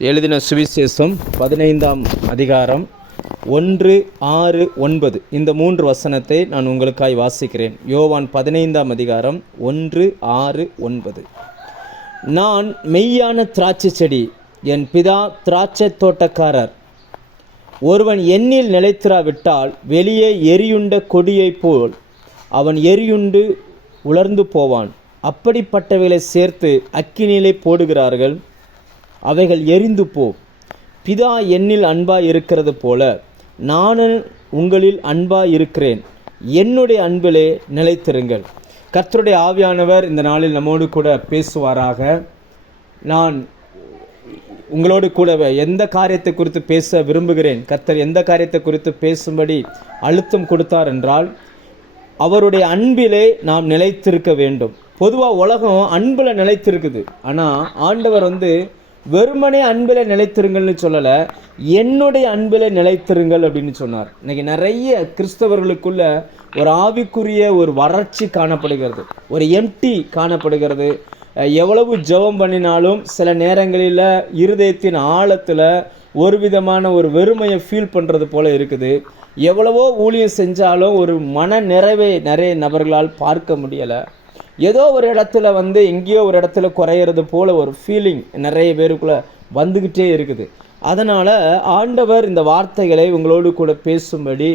எழுதின சுவிசேஷம் 15ஆம் அதிகாரம் 1, 6, 9 இந்த 3 வசனத்தை நான் உங்களுக்காய் வாசிக்கிறேன். யோவான் 15ஆம் அதிகாரம் 1, 6, 9. நான் மெய்யான திராட்சை செடி, என் பிதா திராட்சை தோட்டக்காரர். ஒருவன் என்னில் நிலைத்திராவிட்டால் வெளியே எரியுண்ட கொடியைப் போல் அவன் எரியுண்டு உலர்ந்து போவான். அப்படிப்பட்டவைகளை சேர்த்து அக்கினியிலே போடுகிறார்கள், அவைகள் எரிந்து போ. பிதா என்னில் அன்பாய் இருக்கிறது போல நானும் உங்களில் அன்பாய் இருக்கிறேன். என்னுடைய அன்பிலே நிலைத்திருங்கள். கர்த்தருடைய ஆவியானவர் இந்த நாளில் நம்மோடு கூட பேசுவாராக. நான் உங்களோடு கூட எந்த காரியத்தை குறித்து பேச விரும்புகிறேன், கர்த்தர் எந்த காரியத்தை குறித்து பேசும்படி அழுத்தம் கொடுத்தார் என்றால், அவருடைய அன்பிலே நாம் நிலைத்திருக்க வேண்டும். பொதுவாக உலகம் அன்பில் நிலைத்திருக்குது. ஆனால் ஆண்டவர் வெறுமனே அன்பில் நிலைத்திருங்கள்னு சொல்லலை, என்னுடைய அன்பில் நிலைத்திருங்கள் அப்படின்னு சொன்னார். இன்றைக்கி நிறைய கிறிஸ்தவர்களுக்குள்ள ஒரு ஆவிக்குரிய ஒரு வறட்சி காணப்படுகிறது, ஒரு எம்டி காணப்படுகிறது. எவ்வளவு ஜெபம் பண்ணினாலும் சில நேரங்களில் இருதயத்தின் ஆழத்தில் ஒரு விதமான ஒரு வெறுமையை ஃபீல் பண்ணுறது போல் இருக்குது. எவ்வளவோ ஊழியம் செஞ்சாலும் ஒரு மன நிறைவை நிறைய நபர்களால் பார்க்க முடியலை. ஏதோ ஒரு இடத்துல எங்கேயோ ஒரு இடத்துல குறையிறது போல் ஒரு ஃபீலிங் நிறைய பேருக்குள்ளே வந்துக்கிட்டே இருக்குது. அதனால் ஆண்டவர் இந்த வார்த்தைகளை உங்களோடு கூட பேசும்படி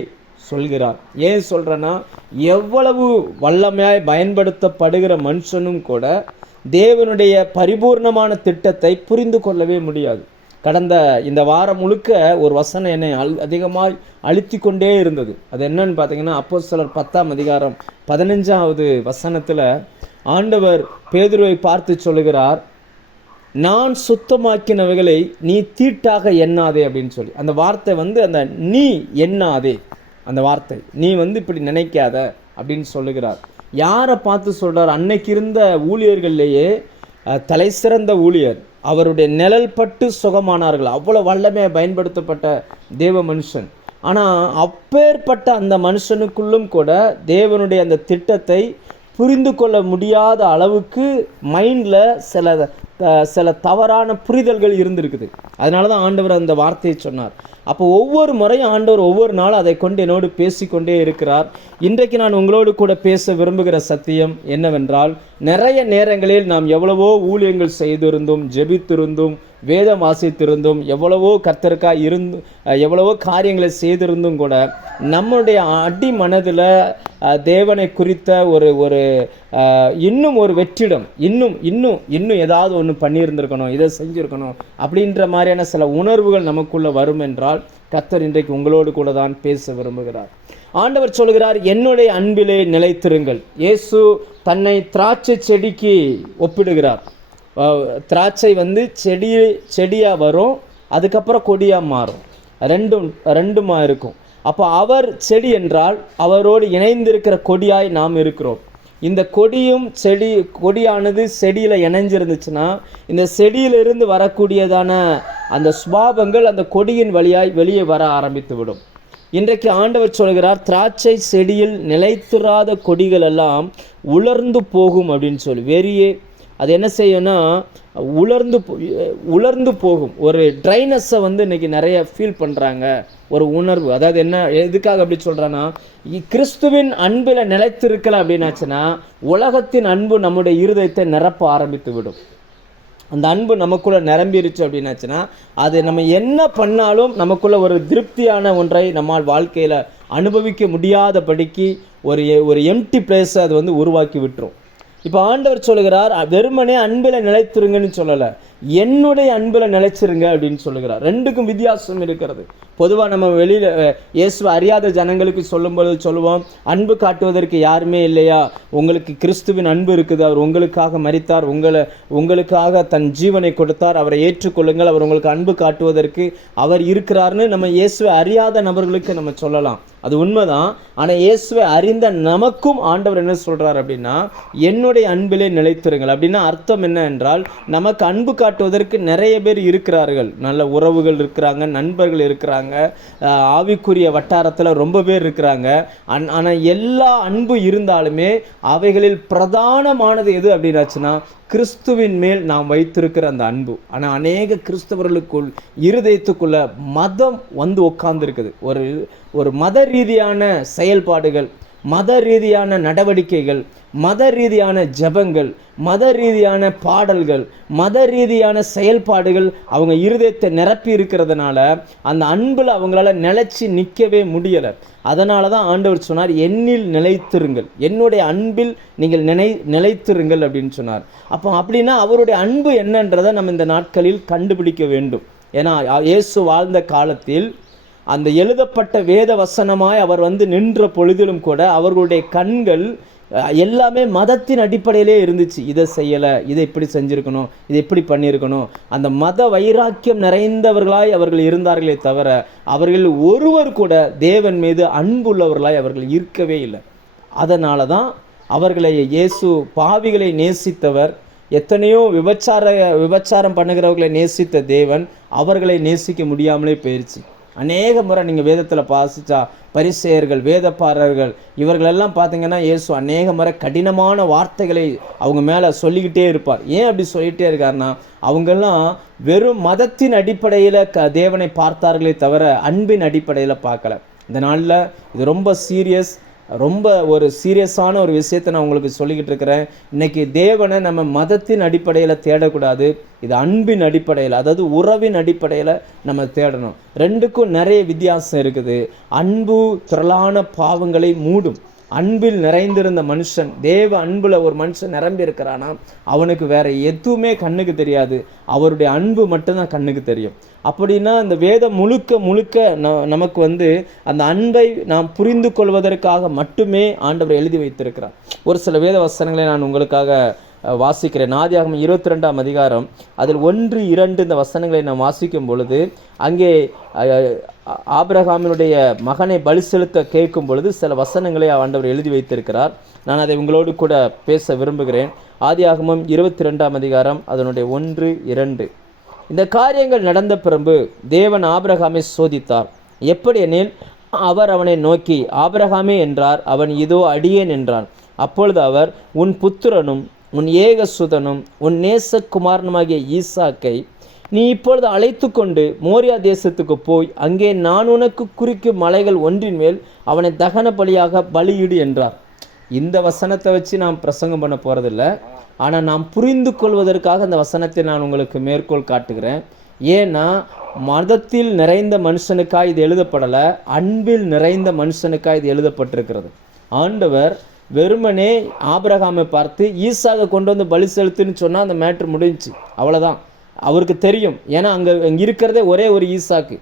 சொல்கிறார். ஏன் சொல்கிறேன்னா, எவ்வளவு வல்லமையாய் பயன்படுத்தப்படுகிற மனுஷனும் கூட தேவனுடைய பரிபூர்ணமான திட்டத்தை புரிந்து கொள்ளவே முடியாது. கடந்த இந்த வாரம் முழுக்க ஒரு வசனம் என்னை அதிகமாக அழுத்தி கொண்டே இருந்தது. அது என்னன்னு பார்த்தீங்கன்னா, அப்போஸ்தலர் 10ஆம் அதிகாரம் 15வது வசனத்தில் ஆண்டவர் பேதுருவை பார்த்து சொல்லுகிறார், நான் சுத்தமாக்கினவைகளை நீ தீட்டாக எண்ணாதே அப்படின்னு சொல்லி. அந்த வார்த்தை அந்த நீ எண்ணாதே, அந்த வார்த்தை நீ இப்படி நினைக்காத அப்படின்னு சொல்லுகிறார். யாரை பார்த்து சொல்கிறார்? அன்னைக்கு இருந்த ஊழியர்கள்லேயே தலை சிறந்த ஊழியர், அவருடைய நிழல் பட்டு சுகமானார்கள். அவ்வளோ வல்லமையாக பயன்படுத்தப்பட்ட தேவ மனுஷன். ஆனால் அப்பேற்பட்ட அந்த மனுஷனுக்குள்ளும் கூட தேவனுடைய அந்த திட்டத்தை புரிந்து கொள்ள முடியாத அளவுக்கு மைண்டில் சில தவறான புரிதல்கள் இருந்திருக்குது. அதனால தான் ஆண்டவர் அந்த வார்த்தையை சொன்னார். அப்போ ஒவ்வொரு முறையும் ஆண்டவர் ஒவ்வொரு நாளும் அதை கொண்டு என்னோடு பேசிக்கொண்டே இருக்கிறார். இன்றைக்கு நான் உங்களோடு கூட பேச விரும்புகிற சத்தியம் என்னவென்றால், நிறைய நேரங்களில் நாம் எவ்வளவோ ஊழியங்கள் செய்திருந்தும், ஜெபித்திருந்தும், வேதம் வாசித்திருந்தும், எவ்வளவோ கர்த்தருக்காக எவ்வளவோ காரியங்களை செய்திருந்தும் கூட நம்முடைய அடி மனதில் தேவனை குறித்த ஒரு இன்னும் ஒரு வெற்றிடம், இன்னும் ஏதாவது ஒன்று பண்ணியிருந்திருக்கணும், இதை செஞ்சுருக்கணும் அப்படின்ற மாதிரியான சில உணர்வுகள் நமக்குள்ளே வரும் என்றால், கர்த்தர் இன்றைக்கு உங்களோடு கூட தான் பேச விரும்புகிறார். ஆண்டவர் சொல்கிறார், என்னுடைய அன்பிலே நிலைத்திருங்கள். இயேசு தன்னை திராட்சை செடிக்கு ஒப்பிடுகிறார். திராட்சை செடியாக வரும், அதுக்கப்புறம் கொடியாக மாறும், ரெண்டுமா இருக்கும். அப்போ அவர் செடி என்றால் அவரோடு இணைந்திருக்கிற கொடியாய் நாம் இருக்கிறோம். இந்த கொடியானது செடியில் இணைஞ்சிருந்துச்சுன்னா, இந்த செடியிலிருந்து வரக்கூடியதான அந்த சுபாவங்கள் அந்த கொடியின் வழியாய் வெளியே வர ஆரம்பித்து விடும். இன்றைக்கு ஆண்டவர் சொல்கிறார், திராட்சை செடியில் நிலைத்திராத கொடிகள் எல்லாம் உலர்ந்து போகும் அப்படின்னு சொல்லி. அது என்ன செய்யும்னா, உலர்ந்து போகும். ஒரு ட்ரைனஸை இன்றைக்கி நிறைய ஃபீல் பண்ணுறாங்க, ஒரு உணர்வு. அதாவது என்ன, எதுக்காக அப்படி சொல்கிறேன்னா, கிறிஸ்துவின் அன்பில் நிலைத்திருக்கல அப்படின்னாச்சுன்னா, உலகத்தின் அன்பு நம்முடைய இருதயத்தை நிரப்ப ஆரம்பித்து விடும். அந்த அன்பு நமக்குள்ளே நிரம்பிருச்சு அப்படின்னாச்சுன்னா, அது நம்ம என்ன பண்ணாலும் நமக்குள்ளே ஒரு திருப்தியான ஒன்றை நம்மால் வாழ்க்கையில் அனுபவிக்க முடியாதபடிக்கு ஒரு எம்டி பிளேஸை அது உருவாக்கி விட்டுரும். இப்போ ஆண்டவர் சொல்லுகிறார், வெறுமனே அன்பில் நிலைத்திருங்கன்னு சொல்லலை, என்னுடைய அன்பில் நிலைச்சிருங்க அப்படின்னு சொல்லுகிறார். ரெண்டுக்கும் வித்தியாசம் இருக்கிறது. பொதுவாக நம்ம வெளியில் இயேசுவை அறியாத ஜனங்களுக்கு சொல்லும்போது சொல்லுவோம், அன்பு காட்டுவதற்கு யாருமே இல்லையா, உங்களுக்கு கிறிஸ்துவின் அன்பு இருக்குது, அவர் உங்களுக்காக மரித்தார், உங்களுக்காக தன் ஜீவனை கொடுத்தார், அவரை ஏற்றுக்கொள்ளுங்கள், அவர் உங்களுக்கு அன்பு காட்டுவதற்கு அவர் இருக்கிறார்னு நம்ம இயேசுவை அறியாத நபர்களுக்கு நம்ம சொல்லலாம். அது உண்மைதான். ஆனால் இயேசுவை அறிந்த நமக்கும் ஆண்டவர் என்ன சொல்கிறார் அப்படின்னா, என்னுடைய அன்பிலே நிலைத்திருங்கள். அப்படின்னா அர்த்தம் என்ன என்றால், நமக்கு அன்பு வழிகாட்டுவதற்கு நிறைய பேர் இருக்கிறார்கள். நல்ல உறவுகள் இருக்கிறாங்க, நண்பர்கள் இருக்கிறாங்க, ஆவிக்குரிய வட்டாரத்தில் ரொம்ப பேர் இருக்கிறாங்க. ஆனால் எல்லா அன்பு இருந்தாலுமே அவைகளில் பிரதானமானது எது அப்படின்னாச்சுன்னா கிறிஸ்துவின் மேல் நாம் வைத்திருக்கிற அந்த அன்பு. ஆனால் அநேக கிறிஸ்தவர்களுக்குள் இருதயத்துக்குள்ள மதம் வந்து உட்கார்ந்து இருக்குது. ஒரு மத ரீதியான செயல்பாடுகள், மத ரீதியான நடவடிக்கைகள், மத ரீதியான ஜெபங்கள், மத ரீதியான பாடல்கள், மத ரீதியான செயல்பாடுகள் அவங்க இருதயத்தை நிரப்பி இருக்கிறதுனால அந்த அன்பில் அவங்களால நிலைச்சி நிற்கவே முடியலை. அதனால தான் ஆண்டவர் சொன்னார், என்னில் நிலைத்திருங்கள், என்னுடைய அன்பில் நீங்கள் நிலைத்திருங்கள் அப்படின்னு சொன்னார். அப்படின்னா அவருடைய அன்பு என்னன்றதை நம்ம இந்த நாட்களில் கண்டுபிடிக்க வேண்டும். ஏன்னா இயேசு வாழ்ந்த காலத்தில் அந்த எழுதப்பட்ட வேத வசனமாய் அவர் வந்து நின்ற பொழுதிலும் கூட அவர்களுடைய கண்கள் எல்லாமே மதத்தின் அடிப்படையிலே இருந்துச்சு. இதை செய்யலை, இதை இப்படி செஞ்சுருக்கணும், இதை எப்படி பண்ணியிருக்கணும். அந்த மத வைராக்கியம் நிறைந்தவர்களாய் அவர்கள் இருந்தார்களே தவிர அவர்கள் ஒருவர் கூட தேவன் மீது அன்புள்ளவர்களாய் அவர்கள் இருக்கவே இல்லை. அதனால தான் அவர்களை இயேசு பாவிகளை நேசித்தவர், எத்தனையோ விபச்சாரம் பண்ணுகிறவர்களை நேசித்த தேவன் அவர்களை நேசிக்க முடியாமலே போயிடுச்சு. அநேக முறை நீங்கள் வேதத்தில் வாசித்தா பரிசேயர்கள், வேதப்பாரர்கள் இவர்களெல்லாம் பார்த்தீங்கன்னா இயேசு அநேக முறை கடினமான வார்த்தைகளை அவங்க மேலே சொல்லிக்கிட்டே இருப்பார். ஏன் அப்படி சொல்லிகிட்டே இருக்காருன்னா அவங்கெல்லாம் வெறும் மதத்தின் அடிப்படையில் தேவனை பார்த்தார்களே தவிர அன்பின் அடிப்படையில் பார்க்கல. இந்த நாளில் இது ரொம்ப ஒரு சீரியஸான ஒரு விஷயத்தை நான் உங்களுக்கு சொல்லிக்கிட்டு இருக்கிறேன். இன்றைக்கி தேவனை நம்ம மதத்தின் அடிப்படையில் தேடக்கூடாது, இது அன்பின் அடிப்படையில், அதாவது உறவின் அடிப்படையில் நம்ம தேடணும். ரெண்டுக்கும் நிறைய வித்தியாசம் இருக்குது. அன்பு திரளான பாவங்களை மூடும். அன்பில் நிறைந்திருந்த மனுஷன், தேவ அன்பில் ஒரு மனுஷன் நிரம்பி இருக்கிறானா அவனுக்கு வேற எதுவுமே கண்ணுக்கு தெரியாது, அவருடைய அன்பு மட்டும்தான் கண்ணுக்கு தெரியும். அப்படின்னா இந்த வேதம் முழுக்க நமக்கு வந்து அந்த அன்பை நாம் புரிந்து கொள்வதற்காக மட்டுமே ஆண்டவர் எழுதி வைத்திருக்கிறார். ஒரு சில வேத வசனங்களை நான் உங்களுக்காக வாசிக்கிறேன். ஆதியாகமம் 22ஆம் அதிகாரம் அதில் 1, 2 இந்த வசனங்களை நாம் வாசிக்கும் பொழுது அங்கே ஆபிரகாமினுடைய மகனை பலி செலுத்த கேட்கும் பொழுது சில வசனங்களை ஆண்டவர் எழுதி வைத்திருக்கிறார். நான் அதை உங்களோடு கூட பேச விரும்புகிறேன். ஆதியாகமம் 22ஆம் அதிகாரம் அதனுடைய 1, 2. இந்த காரியங்கள் நடந்த பிறகு தேவன் ஆபிரகாமை சோதித்தார். எப்படி எனில் அவர் அவனை நோக்கி ஆபிரகாமே என்றார். அவன் இதோ அடியேன் என்றான். அப்பொழுது அவர், உன் புத்திரனும் உன் ஏகசுதனும் உன் நேசகுமாரனுமாகிய ஈசாக்கை நீ இப்பொழுது அழைத்து கொண்டு மோரியா தேசத்துக்கு போய் அங்கே நான் உனக்கு குறிக்கும் மலைகள் ஒன்றின் மேல் அவனை தகன பலியாக பலியிடு என்றார். இந்த வசனத்தை வச்சு நாம் பிரசங்கம் பண்ண போகிறதில்ல, ஆனால் நாம் புரிந்து கொள்வதற்காக இந்த வசனத்தை நான் உங்களுக்கு மேற்கோள் காட்டுகிறேன். ஏன்னா மதத்தில் நிறைந்த மனுஷனுக்காக இது எழுதப்படலை, அன்பில் நிறைந்த மனுஷனுக்காக இது எழுதப்பட்டிருக்கிறது. ஆண்டவர் வெறுமனே ஆபிரகாமை பார்த்து ஈசாக்கை கொண்டு வந்து பலி செலுத்துன்னு சொன்னால் அந்த மேட்ரு முடிஞ்சிச்சு, அவ்வளோதான். அவருக்கு தெரியும், ஏன்னா அங்கே இருக்கிறதே ஒரே ஒரு ஈசாக்கு.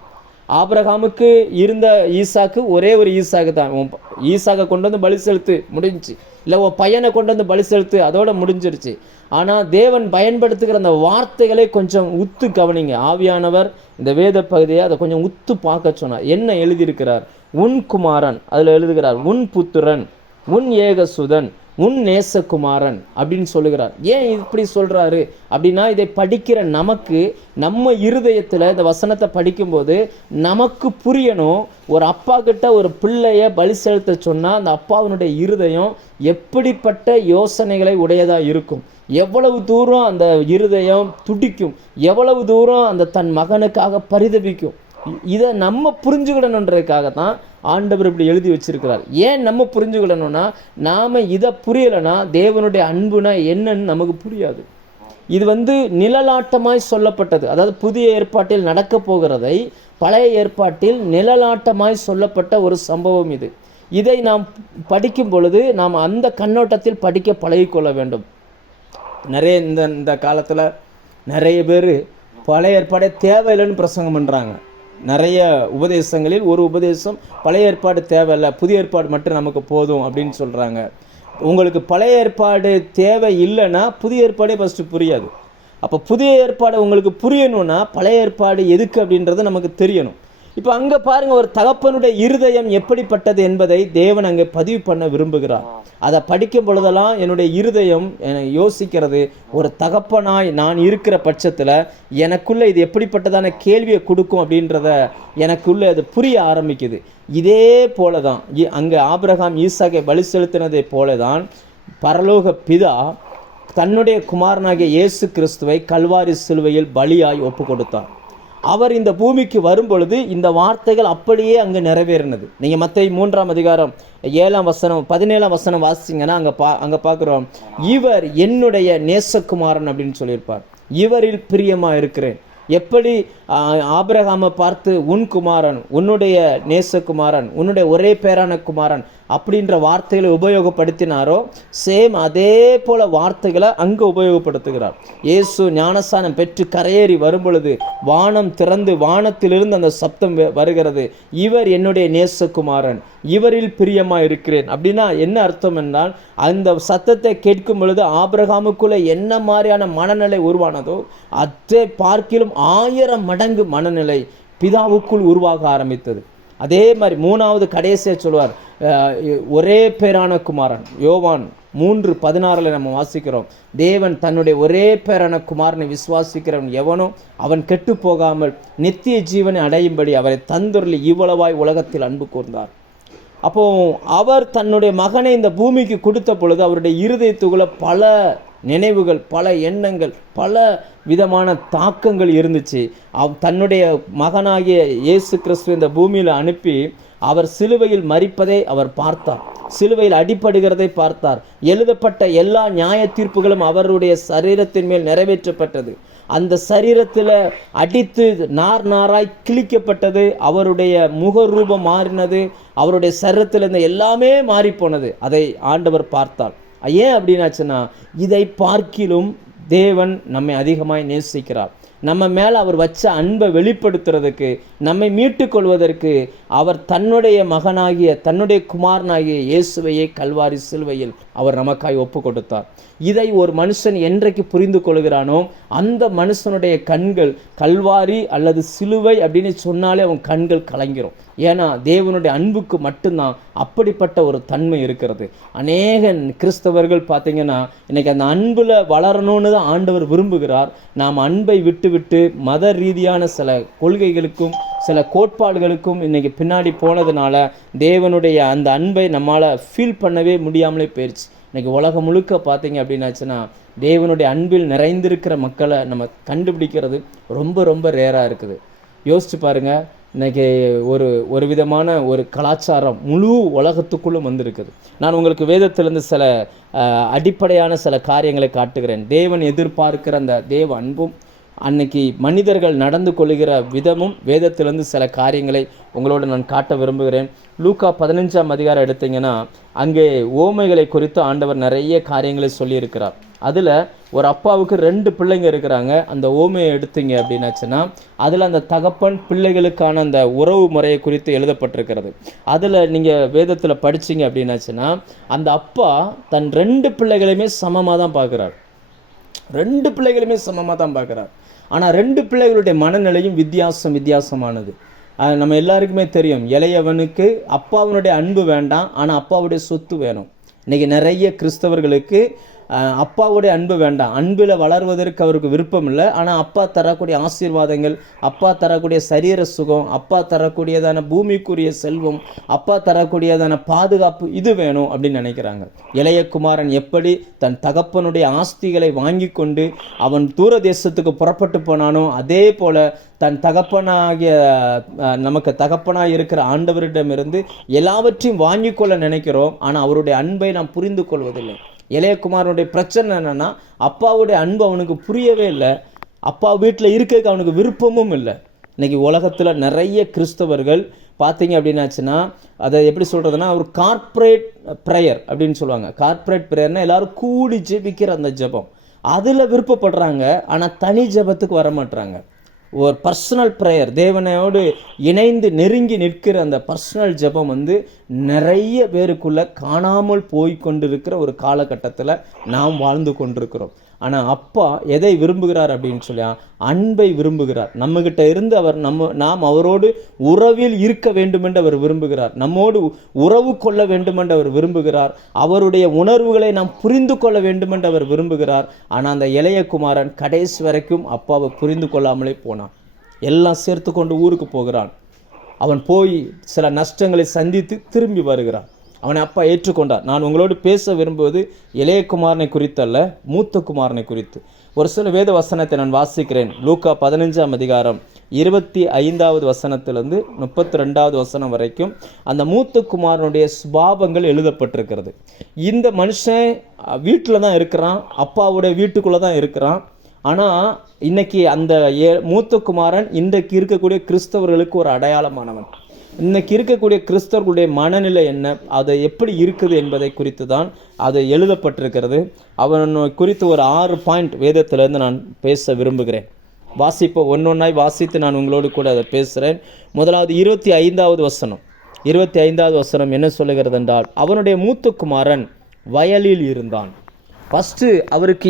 ஆபிரகாமுக்கு இருந்த ஈசாக்கு ஒரே ஒரு ஈசாக்கு தான். ஈசாக்கை கொண்டு வந்து பலி செலுத்து முடிஞ்சிச்சு, இல்லை உன் பையனை கொண்டு வந்து பலி செலுத்து அதோட முடிஞ்சிருச்சு. ஆனால் தேவன் பயன்படுத்துகிற அந்த வார்த்தைகளை கொஞ்சம் உத்து கவனிங்க. ஆவியானவர் இந்த வேத பகுதியை அதை கொஞ்சம் உத்து பார்க்க சொன்னார். என்ன எழுதியிருக்கிறார்? உன் குமாரன், அதில் எழுதுகிறார் உன் புத்திரன், உன் ஏகசுதன், உன் நேசகுமாரன் அப்படின்னு சொல்லுகிறார். ஏன் இப்படி சொல்கிறாரு அப்படின்னா இதை படிக்கிற நமக்கு, நம்ம இருதயத்தில் இந்த வசனத்தை படிக்கும்போது நமக்கு புரியணும். ஒரு அப்பா கிட்ட ஒரு பிள்ளைய பலி செலுத்த சொன்னால் அந்த அப்பாவினுடைய இருதயம் எப்படிப்பட்ட யோசனைகளை உடையதாக இருக்கும், எவ்வளவு தூரம் அந்த இருதயம் துடிக்கும், எவ்வளவு தூரம் அந்த தன் மகனுக்காக பரிதபிக்கும். இதை நம்ம புரிஞ்சுக்கிடணுன்றதுக்காக தான் ஆண்டவர் இப்படி எழுதி வச்சிருக்கிறார். ஏன் நம்ம புரிஞ்சுக்கிடணும்னா நாம் இதை புரியலைன்னா தேவனுடைய அன்புனா என்னன்னு நமக்கு புரியாது. இது நிழலாட்டமாய் சொல்லப்பட்டது. அதாவது புதிய ஏற்பாட்டில் நடக்க போகிறதை பழைய ஏற்பாட்டில் நிழலாட்டமாய் சொல்லப்பட்ட ஒரு சம்பவம் இது. இதை நாம் படிக்கும் பொழுது நாம் அந்த கண்ணோட்டத்தில் படிக்க பழகிக்கொள்ள வேண்டும். நிறைய இந்த காலத்தில் நிறைய பேர் பழைய ஏற்பாடே தேவையில்லைன்னு பிரசங்கம் பண்ணுறாங்க. நிறைய உபதேசங்களில் ஒரு உபதேசம் பழைய ஏற்பாடு தேவையில்லை, புதிய ஏற்பாடு மட்டும் நமக்கு போதும் அப்படின்னு சொல்கிறாங்க. உங்களுக்கு பழைய ஏற்பாடு தேவை இல்லைன்னா புதிய ஏற்பாடே ஃபஸ்ட்டு புரியாது. அப்போ புதிய ஏற்பாடு உங்களுக்கு புரியணும்னா பழைய ஏற்பாடு எதுக்கு அப்படின்றத நமக்கு தெரியணும். இப்போ அங்கே பாருங்க, ஒரு தகப்பனுடைய இருதயம் எப்படிப்பட்டது என்பதை தேவன் அங்கே பதிவு பண்ண விரும்புகிறார். அதை படிக்கும் பொழுதெல்லாம் என்னுடைய இருதயம் யோசிக்கிறது, ஒரு தகப்பனாய் நான் இருக்கிற பட்சத்தில் எனக்குள்ளே இது எப்படிப்பட்டதான கேள்வியை கொடுக்கும் அப்படின்றத எனக்குள்ளே அது புரிய ஆரம்பிக்குது. இதே போல தான் அங்கே ஆபிரகாம் ஈசாக்கை பலி செலுத்தினதை போல தான் பரலோக பிதா தன்னுடைய குமாரனாகிய இயேசு கிறிஸ்துவை கல்வாரி சிலுவையில் பலியாய் ஒப்பு கொடுத்தார். அவர் இந்த பூமிக்கு வரும் பொழுது இந்த வார்த்தைகள் அப்படியே அங்கே நிறைவேறினது. நீங்கள் மத்தேயு 3ஆம் அதிகாரம் 7ஆம் வசனம் 17ஆம் வசனம் வாசிங்கன்னா அங்கே பார்க்குறோம், இவர் என்னுடைய நேசகுமாரன் அப்படின்னு சொல்லியிருப்பார். இவரில் பிரியமாக இருக்கிறேன். எப்படி ஆபிரகாமை பார்த்து உன் குமாரன், உன்னுடைய நேசகுமாரன், உன்னுடைய ஒரே பேரான குமாரன் அப்படின்ற வார்த்தைகளை உபயோகப்படுத்தினாரோ, சேம் அதே போல வார்த்தைகளை அங்கே உபயோகப்படுத்துகிறார். இயேசு ஞானஸ்நானம் பெற்று கரையேறி வரும் பொழுது வானம் திறந்து வானத்திலிருந்து அந்த சப்தம் வருகிறது, இவர் என்னுடைய நேசகுமாரன், இவரில் பிரியமாக இருக்கிறேன். அப்படின்னா என்ன அர்த்தம் என்றால், அந்த சத்தத்தை கேட்கும் பொழுது ஆபிரகாமுக்குள்ளே என்ன மாதிரியான மனநிலை உருவானதோ அதை பார்க்கிலும் 1000 மடங்கு மனநிலை பிதாவுக்குள் உருவாக ஆரம்பித்தது. அதே மாதிரி 3வது கடைசியாக சொல்வார், ஒரே பேரான குமாரன். யோவான் 3:16 நம்ம வாசிக்கிறோம், தேவன் தன்னுடைய ஒரே பேரான குமாரனை விசுவாசிக்கிறவன் எவனோ அவன் கெட்டு போகாமல் நித்திய ஜீவனை அடையும்படி அவரை தந்தொருளி இவ்வளவாய் உலகத்தில் அன்பு கூர்ந்தார். அப்போ அவர் தன்னுடைய மகனை இந்த பூமிக்கு கொடுத்த பொழுது அவருடைய இருதயத்துக்குள்ள பல நினைவுகள், பல எண்ணங்கள், பல விதமான தாக்கங்கள் இருந்துச்சு. தன்னுடைய மகனாகிய இயேசு கிறிஸ்து இந்த பூமியில் அனுப்பி அவர் சிலுவையில் மரிப்பதை அவர் பார்த்தார், சிலுவையில் அடிபடுகிறதை பார்த்தார். எழுதப்பட்ட எல்லா நியாய தீர்ப்புகளும் அவருடைய சரீரத்தின் மேல் நிறைவேற்றப்பட்டது. அந்த சரீரத்தில் அடித்து நார் நாராய் கிழிக்கப்பட்டது. அவருடைய முகரூபம் மாறினது. அவருடைய சரீரத்தில் இருந்த எல்லாமே மாறி போனது. அதை ஆண்டவர் பார்த்தார். ஏன் அப்படின்னாச்சுன்னா, இதை பார்க்கிலும் தேவன் நம்மை அதிகமாய் நேசிக்கிறார். நம்ம மேலே அவர் வச்ச அன்பை வெளிப்படுத்துறதுக்கு, நம்மை மீட்டு கொள்வதற்கு அவர் தன்னுடைய மகனாகிய தன்னுடைய குமாரனாகிய இயேசுவையே கல்வாரி சிலுவையில் அவர் நமக்காய் ஒப்பு கொடுத்தார். இதை ஒரு மனுஷன் என்றைக்கு புரிந்து கொள்கிறானோ அந்த மனுஷனுடைய கண்கள் கல்வாரி அல்லது சிலுவை அப்படின்னு சொன்னாலே அவன் கண்கள் கலங்கிரும். ஏன்னா தேவனுடைய அன்புக்கு மட்டும்தான் அப்படிப்பட்ட ஒரு தன்மை இருக்கிறது. அநேக கிறிஸ்தவர்கள் பார்த்தீங்கன்னா இன்னைக்கு அந்த அன்பில் வளரணும்னு தான் ஆண்டவர் விரும்புகிறார். நாம் அன்பை விட்டு மத ரீதியான சில கொள்கைகளுக்கும் சில கோட்பாடுகளுக்கும் இன்னைக்கு பின்னாடி போனதுனால தேவனுடைய அந்த அன்பை நம்மளால் ஃபீல் பண்ணவே முடியாமலே போயிடுச்சு. இன்றைக்கி உலகம் முழுக்க பார்த்தீங்க அப்படின்னாச்சுன்னா தேவனுடைய அன்பில் நிறைந்திருக்கிற மக்களை நம்ம கண்டுபிடிக்கிறது ரொம்ப ரொம்ப ரேராக இருக்குது. யோசிச்சு பாருங்கள், இன்றைக்கி ஒரு விதமான ஒரு கலாச்சாரம் முழு உலகத்துக்குள்ளும் வந்திருக்குது. நான் உங்களுக்கு வேதத்திலிருந்து சில அடிப்படையான சில காரியங்களை காட்டுகிறேன். தேவன் எதிர்பார்க்கிற அந்த தேவ அன்பும் அன்னைக்கு மனிதர்கள் நடந்து கொள்கிற விதமும் வேதத்திலிருந்து சில காரியங்களை உங்களோடு நான் காட்ட விரும்புகிறேன். லூக்கா 15ஆம் அதிகாரம் எடுத்தீங்கன்னா அங்கே ஓமைகளை குறித்து ஆண்டவர் நிறைய காரியங்களை சொல்லியிருக்கிறார். அதில் ஒரு அப்பாவுக்கு 2 பிள்ளைங்க இருக்கிறாங்க. அந்த ஓமையை எடுத்தீங்க அப்படின்னாச்சுன்னா அதில் அந்த தகப்பன் பிள்ளைகளுக்கான அந்த உறவு முறையை குறித்து எழுதப்பட்டிருக்கிறது. அதில் நீங்கள் வேதத்தில் படிச்சிங்க அப்படின்னாச்சுன்னா அந்த அப்பா தன் 2 பிள்ளைகளையுமே சமமாக தான் பார்க்குறார். 2 பிள்ளைகளுமே சமமாக தான் பார்க்குறார். ஆனால் 2 பிள்ளைகளுடைய மனநிலையும் வித்தியாசமானது. நம்ம எல்லாருக்குமே தெரியும், இளையவனுக்கு அப்பாவுடைய அன்பு வேண்டாம், ஆனால் அப்பாவுடைய சொத்து வேணும். இன்றைக்கி நிறைய கிறிஸ்தவர்களுக்கு அப்பாவுடைய அன்பு வேண்டாம், அன்பில் வளர்வதற்கு அவருக்கு விருப்பம் இல்லை. ஆனால் அப்பா தரக்கூடிய ஆசீர்வாதங்கள், அப்பா தரக்கூடிய சரீர சுகம், அப்பா தரக்கூடியதான பூமிக்குரிய செல்வம், அப்பா தரக்கூடியதான பாதுகாப்பு, இது வேணும் அப்படின்னு நினைக்கிறாங்க. இளைய குமாரன் எப்படி தன் தகப்பனுடைய ஆஸ்திகளை வாங்கி கொண்டு அவன் தூர தேசத்துக்கு புறப்பட்டு போனானோ அதே போல தன் தகப்பனாகிய நமக்கு தகப்பனாக இருக்கிற ஆண்டவரிடமிருந்து எல்லாவற்றையும் வாங்கி கொள்ள நினைக்கிறோம். ஆனால் அவருடைய அன்பை நாம் புரிந்து கொள்வதில்லை. இளையகுமாரனுடைய பிரச்சனை என்னன்னா, அப்பாவுடைய அன்பு அவனுக்கு புரியவே இல்லை. அப்பா வீட்டில் இருக்க அவனுக்கு விருப்பமும் இல்லை. இன்னைக்கு உலகத்தில் நிறைய கிறிஸ்தவர்கள் பார்த்தீங்க அப்படின்னாச்சுன்னா அதை எப்படி சொல்கிறதுனா ஒரு கார்ப்பரேட் ப்ரேயர் அப்படின்னு சொல்லுவாங்க. கார்ப்பரேட் ப்ரேயர்னால் எல்லோரும் கூடி ஜெபிக்கிற அந்த ஜெபம் அதில் விருப்பப்படுறாங்க. ஆனால் தனி ஜெபத்துக்கு வர மாட்டுறாங்க. ஒரு பர்சனல் ப்ரேயர், தேவனையோடு இணைந்து நெருங்கி நிற்கிற அந்த பர்சனல் ஜெபம் நிறைய பேருக்குள்ளே காணாமல் போய் கொண்டிருக்கிற ஒரு காலகட்டத்தில் நாம் வாழ்ந்து கொண்டிருக்கிறோம். ஆனால் அப்பா எதை விரும்புகிறார் அப்படின்னு சொல்லி அன்பை விரும்புகிறார். நம்மகிட்ட இருந்து நாம் அவரோடு உறவில் இருக்க வேண்டுமென்று அவர் விரும்புகிறார். நம்மோடு உறவு கொள்ள வேண்டுமென்று அவர் விரும்புகிறார். அவருடைய உணர்வுகளை நாம் புரிந்து கொள்ள வேண்டுமென்று அவர் விரும்புகிறார். ஆனால் அந்த இளைய குமாரன் கடைசி வரைக்கும் அப்பாவை புரிந்து கொள்ளாமலே போனான். எல்லாம் சேர்த்து கொண்டு ஊருக்கு போகிறான். அவன் போய் சில நஷ்டங்களை சந்தித்து திரும்பி வருகிறான். அவனை அப்பா ஏற்றுக்கொண்டார். நான் உங்களோடு பேச விரும்புவது இளைய குமாரனை குறித்து அல்ல, மூத்த குமாரனை குறித்து. ஒரு சில வேத வசனத்தை நான் வாசிக்கிறேன். லூக்கா 15ஆம் அதிகாரம் 25வது வசனத்திலிருந்து 32வது வசனம் வரைக்கும் அந்த மூத்த குமாரனுடைய சுபாவங்கள் எழுதப்பட்டிருக்கிறது. இந்த மனுஷன் வீட்டில் தான் இருக்கிறான், அப்பாவுடைய வீட்டுக்குள்ளே தான் இருக்கிறான். ஆனால் இன்னைக்கு அந்த மூத்த குமாரன் இன்றைக்கு இருக்கக்கூடிய கிறிஸ்தவர்களுக்கு ஒரு அடையாளமானவன். இன்னைக்கு இருக்கக்கூடிய கிறிஸ்தவர்களுடைய மனநிலை என்ன, அது எப்படி இருக்குது என்பதை குறித்து தான் அது எழுதப்பட்டிருக்கிறது. அவன் குறித்து ஒரு 6 பாயிண்ட் வேதத்திலிருந்து நான் பேச விரும்புகிறேன். ஒன்னொன்னாய் வாசித்து நான் உங்களோடு கூட அதை பேசுகிறேன். முதலாவது 25வது வசனம். 25வது வசனம் என்ன சொல்லுகிறது என்றால், அவனுடைய மூத்த குமாரன் வயலில் இருந்தான். ஃபஸ்ட்டு அவருக்கு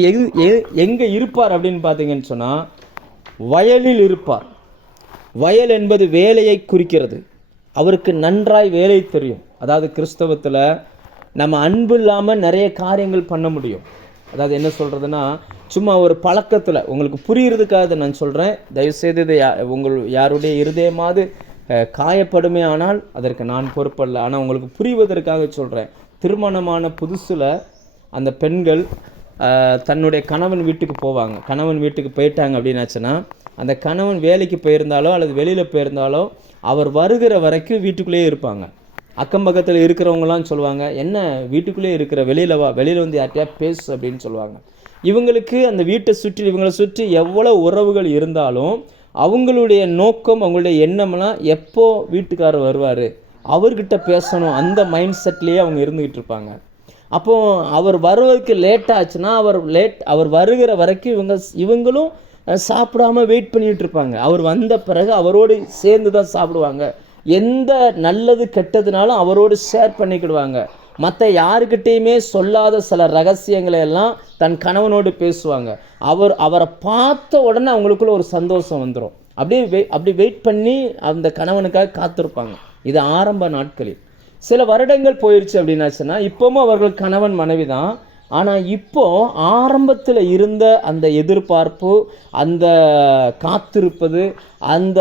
எங்கே இருப்பார் அப்படின்னு பார்த்தீங்கன்னு சொன்னால், வயலில் இருப்பார். வயல் என்பது வேலையை குறிக்கிறது. அவருக்கு நன்றாய் வேலை தெரியும். அதாவது கிறிஸ்தவத்தில் நம்ம அன்பு இல்லாமல் நிறைய காரியங்கள் பண்ண முடியும். அதாவது என்ன சொல்கிறதுனா, சும்மா ஒரு பழக்கத்தில் உங்களுக்கு புரிகிறதுக்காக நான் சொல்கிறேன். தயவுசெய்து இதை யாருடைய இருதயமாவது காயப்படுமே ஆனால் அதற்கு நான் பொறுப்பல்ல. ஆனால் உங்களுக்கு புரிவதற்காக சொல்கிறேன். திருமணமான புதுசில் அந்த பெண்கள் தன்னுடைய கணவன் வீட்டுக்கு போவாங்க. கணவன் வீட்டுக்கு போயிட்டாங்க அப்படின்னாச்சுன்னா, அந்த கணவன் வேலைக்கு போயிருந்தாலோ அல்லது வெளியில் போயிருந்தாலோ அவர் வருகிற வரைக்கும் வீட்டுக்குள்ளேயே இருப்பாங்க. அக்கம் பக்கத்தில் இருக்கிறவங்களாம் சொல்லுவாங்க, என்ன வீட்டுக்குள்ளேயே இருக்கிற, வெளியில் வா, வெளியில் வந்து யார்ட்டையா பேசு அப்படின்னு சொல்லுவாங்க. இவங்களுக்கு அந்த வீட்டை சுற்றி, இவங்களை சுற்றி எவ்வளோ உறவுகள் இருந்தாலும் அவங்களுடைய நோக்கம், அவங்களுடைய எண்ணம்லாம் எப்போ வீட்டுக்காரர் வருவார், அவர்கிட்ட பேசணும், அந்த மைண்ட் செட்லேயே அவங்க இருந்துக்கிட்டு இருப்பாங்க. அப்போது அவர் வருவதற்கு லேட்டாச்சுன்னா அவர் வருகிற வரைக்கும் இவங்களும் சாப்பிடாம வெயிட் பண்ணிகிட்டு இருப்பாங்க. அவர் வந்த பிறகு அவரோடு சேர்ந்து தான் சாப்பிடுவாங்க. எந்த நல்லது கெட்டதுனாலும் அவரோடு ஷேர் பண்ணிக்கிடுவாங்க. மற்ற யாருக்கிட்டேயுமே சொல்லாத சில ரகசியங்களை எல்லாம் தன் கணவனோடு பேசுவாங்க. அவரை பார்த்த உடனே அவங்களுக்குள்ள ஒரு சந்தோஷம் வந்துடும். அப்படி வெயிட் பண்ணி அந்த கணவனுக்காக காத்திருப்பாங்க. இது ஆரம்ப நாட்களில். சில வருடங்கள் போயிடுச்சு அப்படின்னாச்சுன்னா, இப்போவும் அவர்கள் கணவன் மனைவி தான். ஆனால் இப்போ ஆரம்பத்தில் இருந்த அந்த எதிர்பார்ப்பு, அந்த காத்திருப்பது, அந்த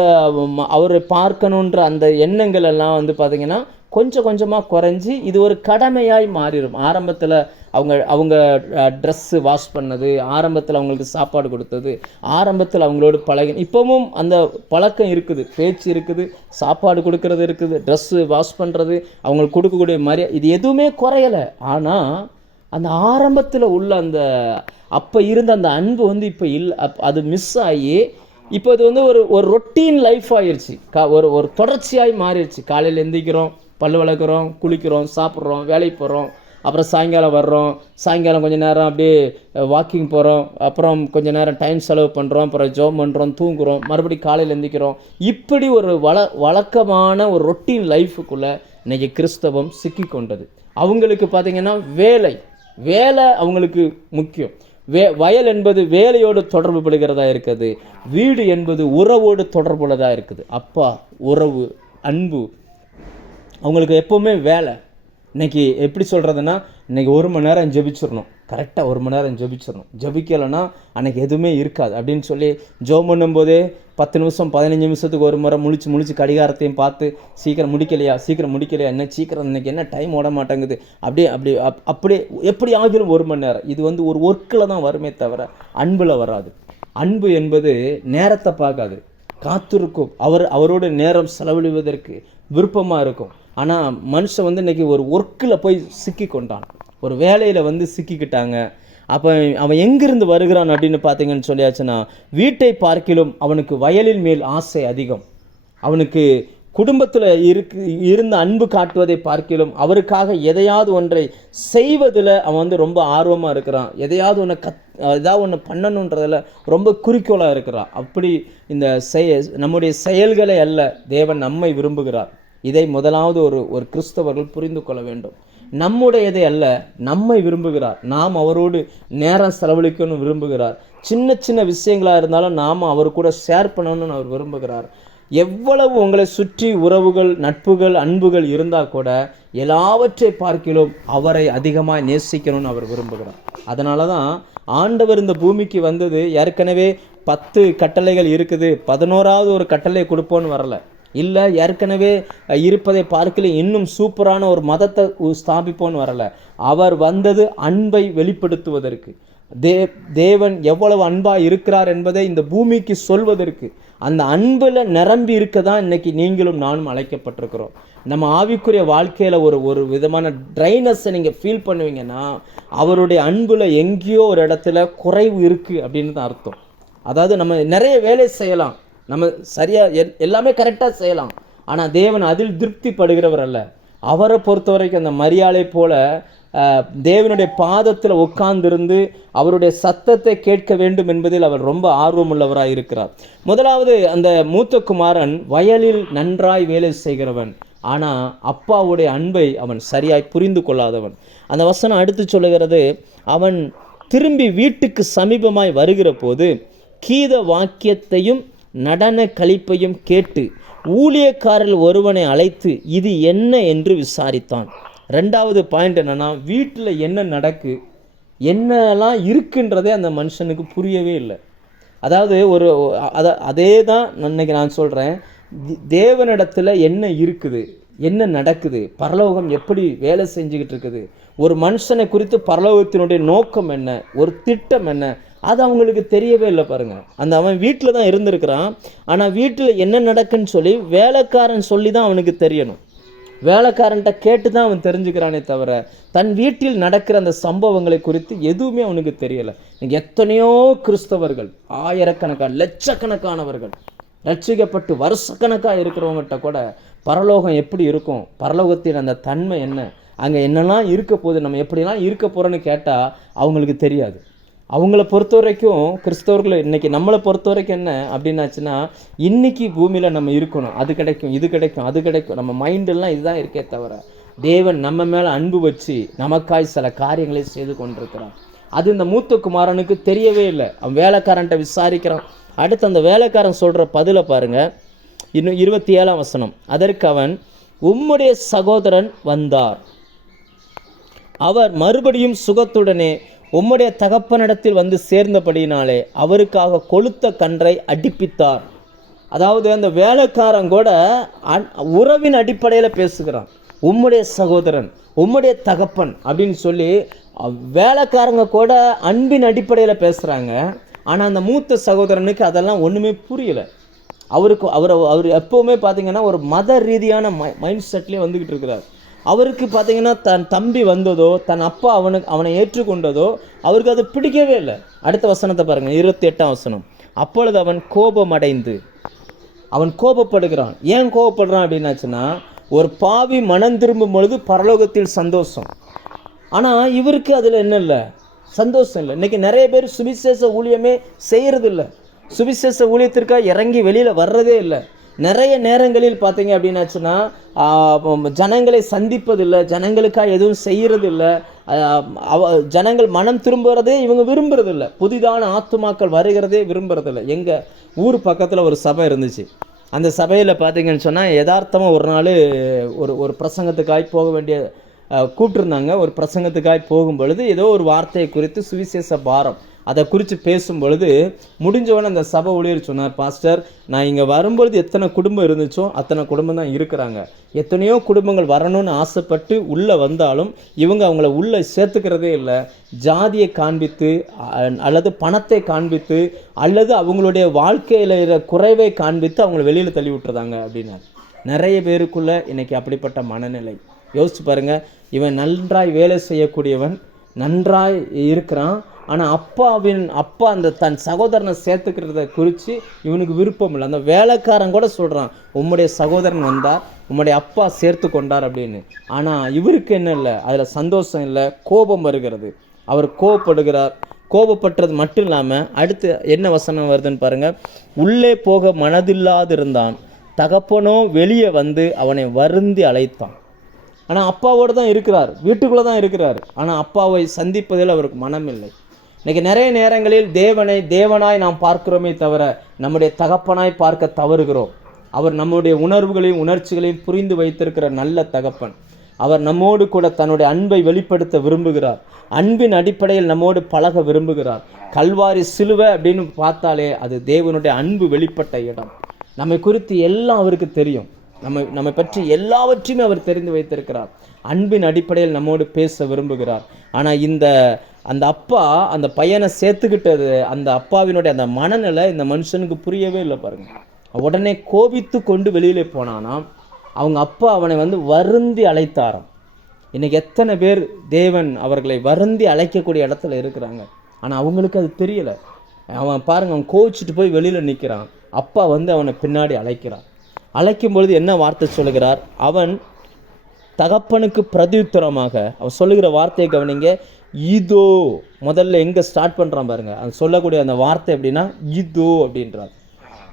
அவரை பார்க்கணுன்ற அந்த எண்ணங்கள் எல்லாம் வந்து பார்த்திங்கன்னா கொஞ்சம் கொஞ்சமாக குறைஞ்சி இது ஒரு கடமையாய் மாறிடும். ஆரம்பத்தில் அவங்க ட்ரெஸ்ஸு வாஷ் பண்ணது, ஆரம்பத்தில் அவங்களுக்கு சாப்பாடு கொடுத்தது, ஆரம்பத்தில் அவங்களோட இப்போவும் அந்த பழக்கம் இருக்குது, பேச்சு இருக்குது, சாப்பாடு கொடுக்கறது இருக்குது, ட்ரெஸ்ஸு வாஷ் பண்ணுறது, அவங்களுக்கு கொடுக்கக்கூடிய மரியாதை, இது எதுவுமே குறையலை. ஆனால் அந்த ஆரம்பத்தில் உள்ள அந்த அப்போ இருந்த அந்த அன்பு வந்து இப்போ இல்லை. அது மிஸ் ஆகி இப்போ இது வந்து ஒரு ரொட்டீன் லைஃப் ஆகிடுச்சு. ஒரு தொடர்ச்சியாகி மாறிடுச்சு. காலையில் எந்திரிக்கிறோம், பல் வளர்க்குறோம், குளிக்கிறோம், சாப்பிட்றோம், வேலைக்கு போகிறோம், அப்புறம் சாயங்காலம் வர்றோம், சாயங்காலம் கொஞ்சம் நேரம் அப்படியே வாக்கிங் போகிறோம், அப்புறம் கொஞ்சம் நேரம் டைம் செலவு பண்ணுறோம், அப்புறம் ஜாப் பண்ணுறோம், தூங்குகிறோம், மறுபடியும் காலையில் எந்திரிக்கிறோம். இப்படி ஒரு வழக்கமான ஒரு ரொட்டீன் லைஃபுக்குள்ளே இன்றைக்கி கிறிஸ்தவம் சிக்கி கொண்டது. அவங்களுக்கு பார்த்திங்கன்னா வேலை அவங்களுக்கு முக்கியம். வயல் என்பது வேலையோடு தொடர்பு படுகிறதா இருக்குது. வீடு என்பது உறவோடு தொடர்புள்ளதாக இருக்குது. அப்பா, உறவு, அன்பு, அவங்களுக்கு எப்போவுமே வேலை. இன்றைக்கி எப்படி சொல்கிறதுனா, இன்றைக்கி 1 மணி நேரம் ஜெபிச்சிடணும், கரெக்டாக 1 மணி நேரம் ஜெபிச்சிடணும். ஜெபிக்கலைன்னா அன்றைக்கி எதுவுமே இருக்காது அப்படின்னு சொல்லி ஜெபம் பண்ணும்போதே 10 நிமிஷம் 15 நிமிஷத்துக்கு ஒரு முறை முழிச்சு கடிகாரத்தையும் பார்த்து சீக்கிரம் முடிக்கலையா, என்ன சீக்கிரம் இன்றைக்கி என்ன டைம் ஓட மாட்டேங்குது, அப்படியே எப்படி ஆகிரும் 1 மணி நேரம். இது வந்து ஒரு ஒர்க்கில் தான் வருமே தவிர அன்பில் வராது. அன்பு என்பது நேரத்தை பார்க்காது, காத்திருக்கும். அவரோட நேரம் செலவிடுவதற்கு விருப்பமாக இருக்கும். ஆனால் மனுஷன் வந்து இன்றைக்கி ஒரு ஒர்க்கில் போய் சிக்கி கொண்டான், ஒரு வேலையில் வந்து சிக்கிக்கிட்டாங்க. அப்போ அவன் எங்கிருந்து வருகிறான் அப்படின்னு பார்த்தீங்கன்னு சொல்லியாச்சுன்னா, வீட்டை பார்க்கிலும் அவனுக்கு வயலின் மேல் ஆசை அதிகம். அவனுக்கு குடும்பத்தில் இருந்த அன்பு காட்டுவதை பார்க்கிலும் அவருக்காக எதையாவது ஒன்றை செய்வதில் அவன் வந்து ரொம்ப ஆர்வமாக இருக்கிறான். ஏதாவது ஒன்று பண்ணணுன்றதில் ரொம்ப குறிக்கோளாக இருக்கிறான். அப்படி இந்த நம்முடைய செயல்களை அல்ல தேவன் நம்மை விரும்புகிறார். இதை முதலாவது ஒரு கிறிஸ்தவர்கள் புரிந்து கொள்ள வேண்டும். நம்முடையதை அல்ல, நம்மை விரும்புகிறார். நாம் அவரோடு நேரம் செலவழிக்கணும்னு விரும்புகிறார். சின்ன சின்ன விஷயங்களாக இருந்தாலும் நாம் அவர் கூட ஷேர் பண்ணணும்னு அவர் விரும்புகிறார். எவ்வளவு உங்களை சுற்றி உறவுகள், நட்புகள், அன்புகள் இருந்தால் கூட எல்லாவற்றை பார்க்கிலும் அவரை அதிகமாக நேசிக்கணும்னு அவர் விரும்புகிறார். அதனால தான் ஆண்டவர் இந்த பூமிக்கு வந்தது. ஏற்கனவே 10 கட்டளைகள் இருக்குது, 11வது ஒரு கட்டளை கொடுப்போன்னு வரல. இல்லை ஏற்கனவே இருப்பதை பார்க்கல இன்னும் சூப்பரான ஒரு மதத்தை ஸ்தாபிப்போன்னு வரல. அவர் வந்தது அன்பை வெளிப்படுத்துவதற்கு, தேவன் எவ்வளவு அன்பாக இருக்கிறார் என்பதை இந்த பூமிக்கு சொல்வதற்கு. அந்த அன்பில் நிரம்பி இருக்க தான் இன்னைக்கு நீங்களும் நானும் அழைக்கப்பட்டிருக்கிறோம். நம்ம ஆவிக்குரிய வாழ்க்கையில் ஒரு விதமான ட்ரைனஸை நீங்கள் ஃபீல் பண்ணுவீங்கன்னா அவருடைய அன்பில் எங்கேயோ ஒரு இடத்துல குறைவு இருக்குது அப்படின்னு தான் அர்த்தம். அதாவது நம்ம நிறைய வேலை செய்யலாம், நம்ம சரியாக எல்லாமே கரெக்டாக செய்யலாம், ஆனால் தேவன் அதில் திருப்தி படுகிறவர் அல்ல. அவரை பொறுத்த வரைக்கும் அந்த மரியாதை போல தேவனுடைய பாதத்தில் உட்கார்ந்திருந்து அவருடைய சத்தத்தை கேட்க வேண்டும் என்பதில் அவர் ரொம்ப ஆர்வமுள்ளவராக இருக்கிறார். முதலாவது, அந்த மூத்த குமாரன் வயலில் நன்றாய் வேலை செய்கிறவன், ஆனால் அப்பாவுடைய அன்பை அவன் சரியாய் புரிந்து கொள்ளாதவன். அந்த வசனம் அடுத்து சொல்லுகிறது, அவன் திரும்பி வீட்டுக்கு சமீபமாய் வருகிற போது கீத வாக்கியத்தையும் நடன களிப்பையும் கேட்டு ஊழியக்காரர்கள் ஒருவனை அழைத்து இது என்ன என்று விசாரித்தான். ரெண்டாவது பாயிண்ட் என்னன்னா, வீட்டில் என்ன நடக்கு, என்னெல்லாம் இருக்குன்றதே அந்த மனுஷனுக்கு புரியவே இல்லை. அதாவது அதே தான் இன்னைக்கு நான் சொல்கிறேன். தேவனிடத்தில் என்ன இருக்குது, என்ன நடக்குது, பரலோகம் எப்படி வேலை செஞ்சுக்கிட்டு இருக்குது, ஒரு மனுஷனை குறித்து பரலோகத்தினுடைய நோக்கம் என்ன, ஒரு திட்டம் என்ன, அது அவங்களுக்கு தெரியவே இல்லை. பாருங்கள், அவன் வீட்டில் தான் இருந்திருக்கிறான், ஆனால் வீட்டில் என்ன நடக்குன்னு சொல்லி வேலைக்காரன் சொல்லி தான் அவனுக்கு தெரியணும். வேலைக்காரன்ட்ட கேட்டு தான் அவன் தெரிஞ்சுக்கிறானே தவிர தன் வீட்டில் நடக்கிற அந்த சம்பவங்களை குறித்து எதுவுமே அவனுக்கு தெரியலை. எத்தனையோ கிறிஸ்தவர்கள், ஆயிரக்கணக்கான லட்சக்கணக்கானவர்கள் ரட்சிக்கப்பட்டு வருஷக்கணக்காக இருக்கிறவங்ககிட்ட கூட பரலோகம் எப்படி இருக்கும், பரலோகத்தின் அந்த தன்மை என்ன, அங்கே என்னெல்லாம் இருக்க போகுது, நம்ம எப்படிலாம் இருக்க போகிறோன்னு கேட்டால் அவங்களுக்கு தெரியாது. அவங்கள பொறுத்த வரைக்கும் கிறிஸ்தவர்கள் இன்றைக்கி நம்மளை பொறுத்த வரைக்கும் என்ன அப்படின்னாச்சுன்னா, இன்றைக்கி பூமியில் நம்ம இருக்கணும், அது கிடைக்கும், இது கிடைக்கும், அது கிடைக்கும், நம்ம மைண்டெல்லாம் இதுதான் இருக்கே தவிர தேவன் நம்ம மேலே அன்பு வச்சு நமக்காய் சில காரியங்களை செய்து கொண்டிருக்கிறான். அது இந்த மூத்த குமாரனுக்கு தெரியவே இல்லை. அவன் வேலைக்காரன்ட்ட விசாரிக்கிறான். அடுத்து அந்த வேலைக்காரன் சொல்கிற பதிலை பாருங்கள். இன்னும் 27ஆம் வசனம், அதற்கு அவன் உம்முடைய சகோதரன் வந்தார், அவர் மறுபடியும் சுகத்துடனே உம்முடைய தகப்பனிடத்தில் வந்து சேர்ந்தபடியினாலே அவருக்காக கொளுத்த கன்றை அடிப்பித்தார். அதாவது அந்த வேலைக்காரன் கூட உறவின் அடிப்படையில் பேசுகிறான். உம்முடைய சகோதரன், உம்முடைய தகப்பன் அப்படின்னு சொல்லி வேலைக்காரங்க கூட அன்பின் அடிப்படையில் பேசுகிறாங்க. ஆனால் அந்த மூத்த சகோதரனுக்கு அதெல்லாம் ஒன்றுமே புரியலை. அவர் எப்போவுமே பார்த்தீங்கன்னா ஒரு மத ரீதியான மைண்ட் செட்லேயே வந்துக்கிட்டு இருக்கிறார். அவருக்கு பார்த்தீங்கன்னா தன் தம்பி வந்ததோ, தன் அப்பா அவனை ஏற்றுக்கொண்டதோ அவருக்கு அது பிடிக்கவே இல்லை. அடுத்த வசனத்தை பாருங்கள், 28ஆம் வசனம், அப்பொழுது அவன் கோபமடைந்து, அவன் கோபப்படுகிறான். ஏன் கோபப்படுறான் அப்படின்னாச்சுன்னா, ஒரு பாவி மனம் திரும்பும் பொழுது பரலோகத்தில் சந்தோஷம், ஆனால் இவருக்கு அதில் என்ன இல்லை, சந்தோஷம் இல்லை. இன்றைக்கி நிறைய பேர் சுவிசேஷ ஊழியமே செய்கிறதில்ல, சுவிசேஷ ஊழியத்திற்காக இறங்கி வெளியில் வர்றதே இல்லை. நிறைய நேரங்களில் பார்த்தீங்க அப்படின்னாச்சுன்னா ஜனங்களை சந்திப்பதில்லை, ஜனங்களுக்காக எதுவும் செய்கிறதில்லை, ஜனங்கள் மனம் திரும்புகிறதே இவங்க விரும்புறதில்லை, புதிதான ஆத்துமாக்கள் வருகிறதே விரும்புறதில்லை. எங்கள் ஊர் பக்கத்தில் ஒரு சபை இருந்துச்சு. அந்த சபையில் பார்த்தீங்கன்னு சொன்னால் யதார்த்தமாக ஒரு நாள் ஒரு பிரசங்கத்துக்காய் போக வேண்டிய கூப்பிட்டுருந்தாங்க. ஒரு பிரசங்கத்துக்காய் போகும் பொழுது ஏதோ ஒரு வார்த்தையை குறித்து சுவிசேஷ பாரம் அதை குறித்து பேசும் பொழுது முடிஞ்சவொன்னே அந்த சபை ஊழியர் சொன்னார், பாஸ்டர் நான் இங்கே வரும்பொழுது எத்தனை குடும்பம் இருந்துச்சோ அத்தனை குடும்பம் தான் இருக்கிறாங்க, எத்தனையோ குடும்பங்கள் வரணும்னு ஆசைப்பட்டு உள்ளே வந்தாலும் இவங்க அவங்கள உள்ளே சேர்த்துக்கிறதே இல்லை, ஜாதியை காண்பித்து அல்லது பணத்தை காண்பித்து அல்லது அவங்களுடைய வாழ்க்கையில் குறைவை காண்பித்து அவங்கள வெளியில் தள்ளி விட்டுறதாங்க அப்படின்னாரு. நிறைய பேருக்குள்ளே இன்றைக்கி அப்படிப்பட்ட மனநிலை. யோசிச்சு பாருங்கள், இவன் நன்றாய் வேலை செய்யக்கூடியவன், நன்றாய் இருக்கிறான், ஆனால் அப்பா அந்த தன் சகோதரனை சேர்த்துக்கிறத குறித்து இவனுக்கு விருப்பம் இல்லை. அந்த வேலைக்காரன் கூட சொல்கிறான், உம்முடைய சகோதரன் வந்தார், உம்முடைய அப்பா சேர்த்து கொண்டார் அப்படின்னு. ஆனால் இவருக்கு என்ன இல்லை, அதில் சந்தோஷம் இல்லை, கோபம் வருகிறது. அவர் கோபப்படுகிறார். கோபப்பட்டது மட்டும் இல்லாமல் அடுத்து என்ன வசனம் வருதுன்னு பாருங்கள், உள்ளே போக மனதில்லாதிருந்தான், தகப்பனோ வெளியே வந்து அவனை வருந்தி அழைத்தான். ஆனால் அப்பாவோடு தான் இருக்கிறார், வீட்டுக்குள்ளே தான் இருக்கிறார். ஆனால் அப்பாவை சந்திப்பதில் அவருக்கு மனம் இல்லை. இன்றைக்கி நிறைய நேரங்களில் தேவனை தேவனாய் நாம் பார்க்கிறோமே தவிர நம்முடைய தகப்பனாய் பார்க்க தவறுகிறோம். அவர் நம்முடைய உணர்வுகளையும் உணர்ச்சிகளையும் புரிந்து வைத்திருக்கிற நல்ல தகப்பன். அவர் நம்மோடு கூட தன்னுடைய அன்பை வெளிப்படுத்த விரும்புகிறார். அன்பின் அடிப்படையில் நம்மோடு பழக விரும்புகிறார். கல்வாரி சிலுவை அப்படின்னு பார்த்தாலே அது தேவனுடைய அன்பு வெளிப்பட்ட இடம். நம்மை குறித்து எல்லாம் அவருக்கு தெரியும். நம்மை பற்றி எல்லாவற்றையுமே அவர் தெரிந்து வைத்திருக்கிறார். அன்பின் அடிப்படையில் நம்மோடு பேச விரும்புகிறார். ஆனால் அந்த அப்பா அந்த பையனை சேர்த்துக்கிட்டது, அந்த அப்பாவினுடைய அந்த மனநிலை இந்த மனுஷனுக்கு புரியவே இல்லை பாருங்க. உடனே கோபித்து கொண்டு வெளியிலே போனானாம். அவங்க அப்பா அவனை வருந்தி அழைத்தாராம். இன்னைக்கு எத்தனை பேர் தேவன் அவர்களை வருந்தி அழைக்கக்கூடிய இடத்துல இருக்கிறாங்க. ஆனால் அவங்களுக்கு அது தெரியலை. அவன் பாருங்க, அவன் கோவிச்சுட்டு போய் வெளியில் நிற்கிறான். அப்பா அவனை பின்னாடி அழைக்கிறான். அழைக்கும் பொழுது என்ன வார்த்தை சொல்லுகிறார்? அவன் தகப்பனுக்கு பிரதியுத்தரமாக அவன் சொல்லுகிற வார்த்தையை கவனிங்க. இதோ, முதல்ல எங்கே ஸ்டார்ட் பண்ணுறான் பாருங்க. அவன் சொல்லக்கூடிய அந்த வார்த்தை எப்படின்னா இதோ அப்படின்றார்.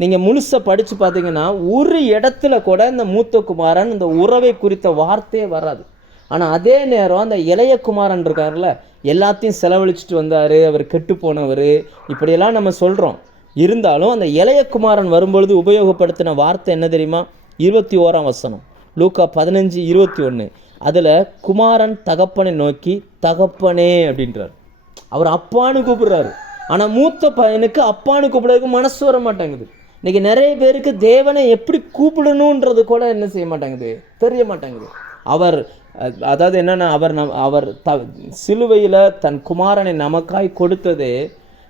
நீங்கள் முழுசாக படித்து பார்த்தீங்கன்னா ஒரு இடத்துல கூட இந்த மூத்த குமாரன் இந்த உறவை குறித்த வார்த்தையே வராது. ஆனால் அதே நேரம் அந்த இளைய குமாரன் இருக்கார்ல, எல்லாத்தையும் செலவழிச்சிட்டு வந்தார், அவர் கெட்டு போனவர், இப்படியெல்லாம் நம்ம சொல்கிறோம். இருந்தாலும் அந்த இளைய குமாரன் வரும்பொழுது உபயோகப்படுத்தின வார்த்தை என்ன தெரியுமா? 21ஆம் வசனம், லூக்கா 15:21. அதில் குமாரன் தகப்பனை நோக்கி தகப்பனே அப்படின்றார். அவர் அப்பான்னு கூப்பிடுறாரு. ஆனால் மூத்த பையனுக்கு அப்பான்னு கூப்பிடுறதுக்கு மனசு வர மாட்டேங்குது. இன்றைக்கி நிறைய பேருக்கு தேவனை எப்படி கூப்பிடணுன்றது கூட என்ன செய்ய மாட்டேங்குது, தெரிய மாட்டேங்குது. அதாவது என்னென்னா அவர் சிலுவையில் தன் குமாரனை நமக்காய் கொடுத்தது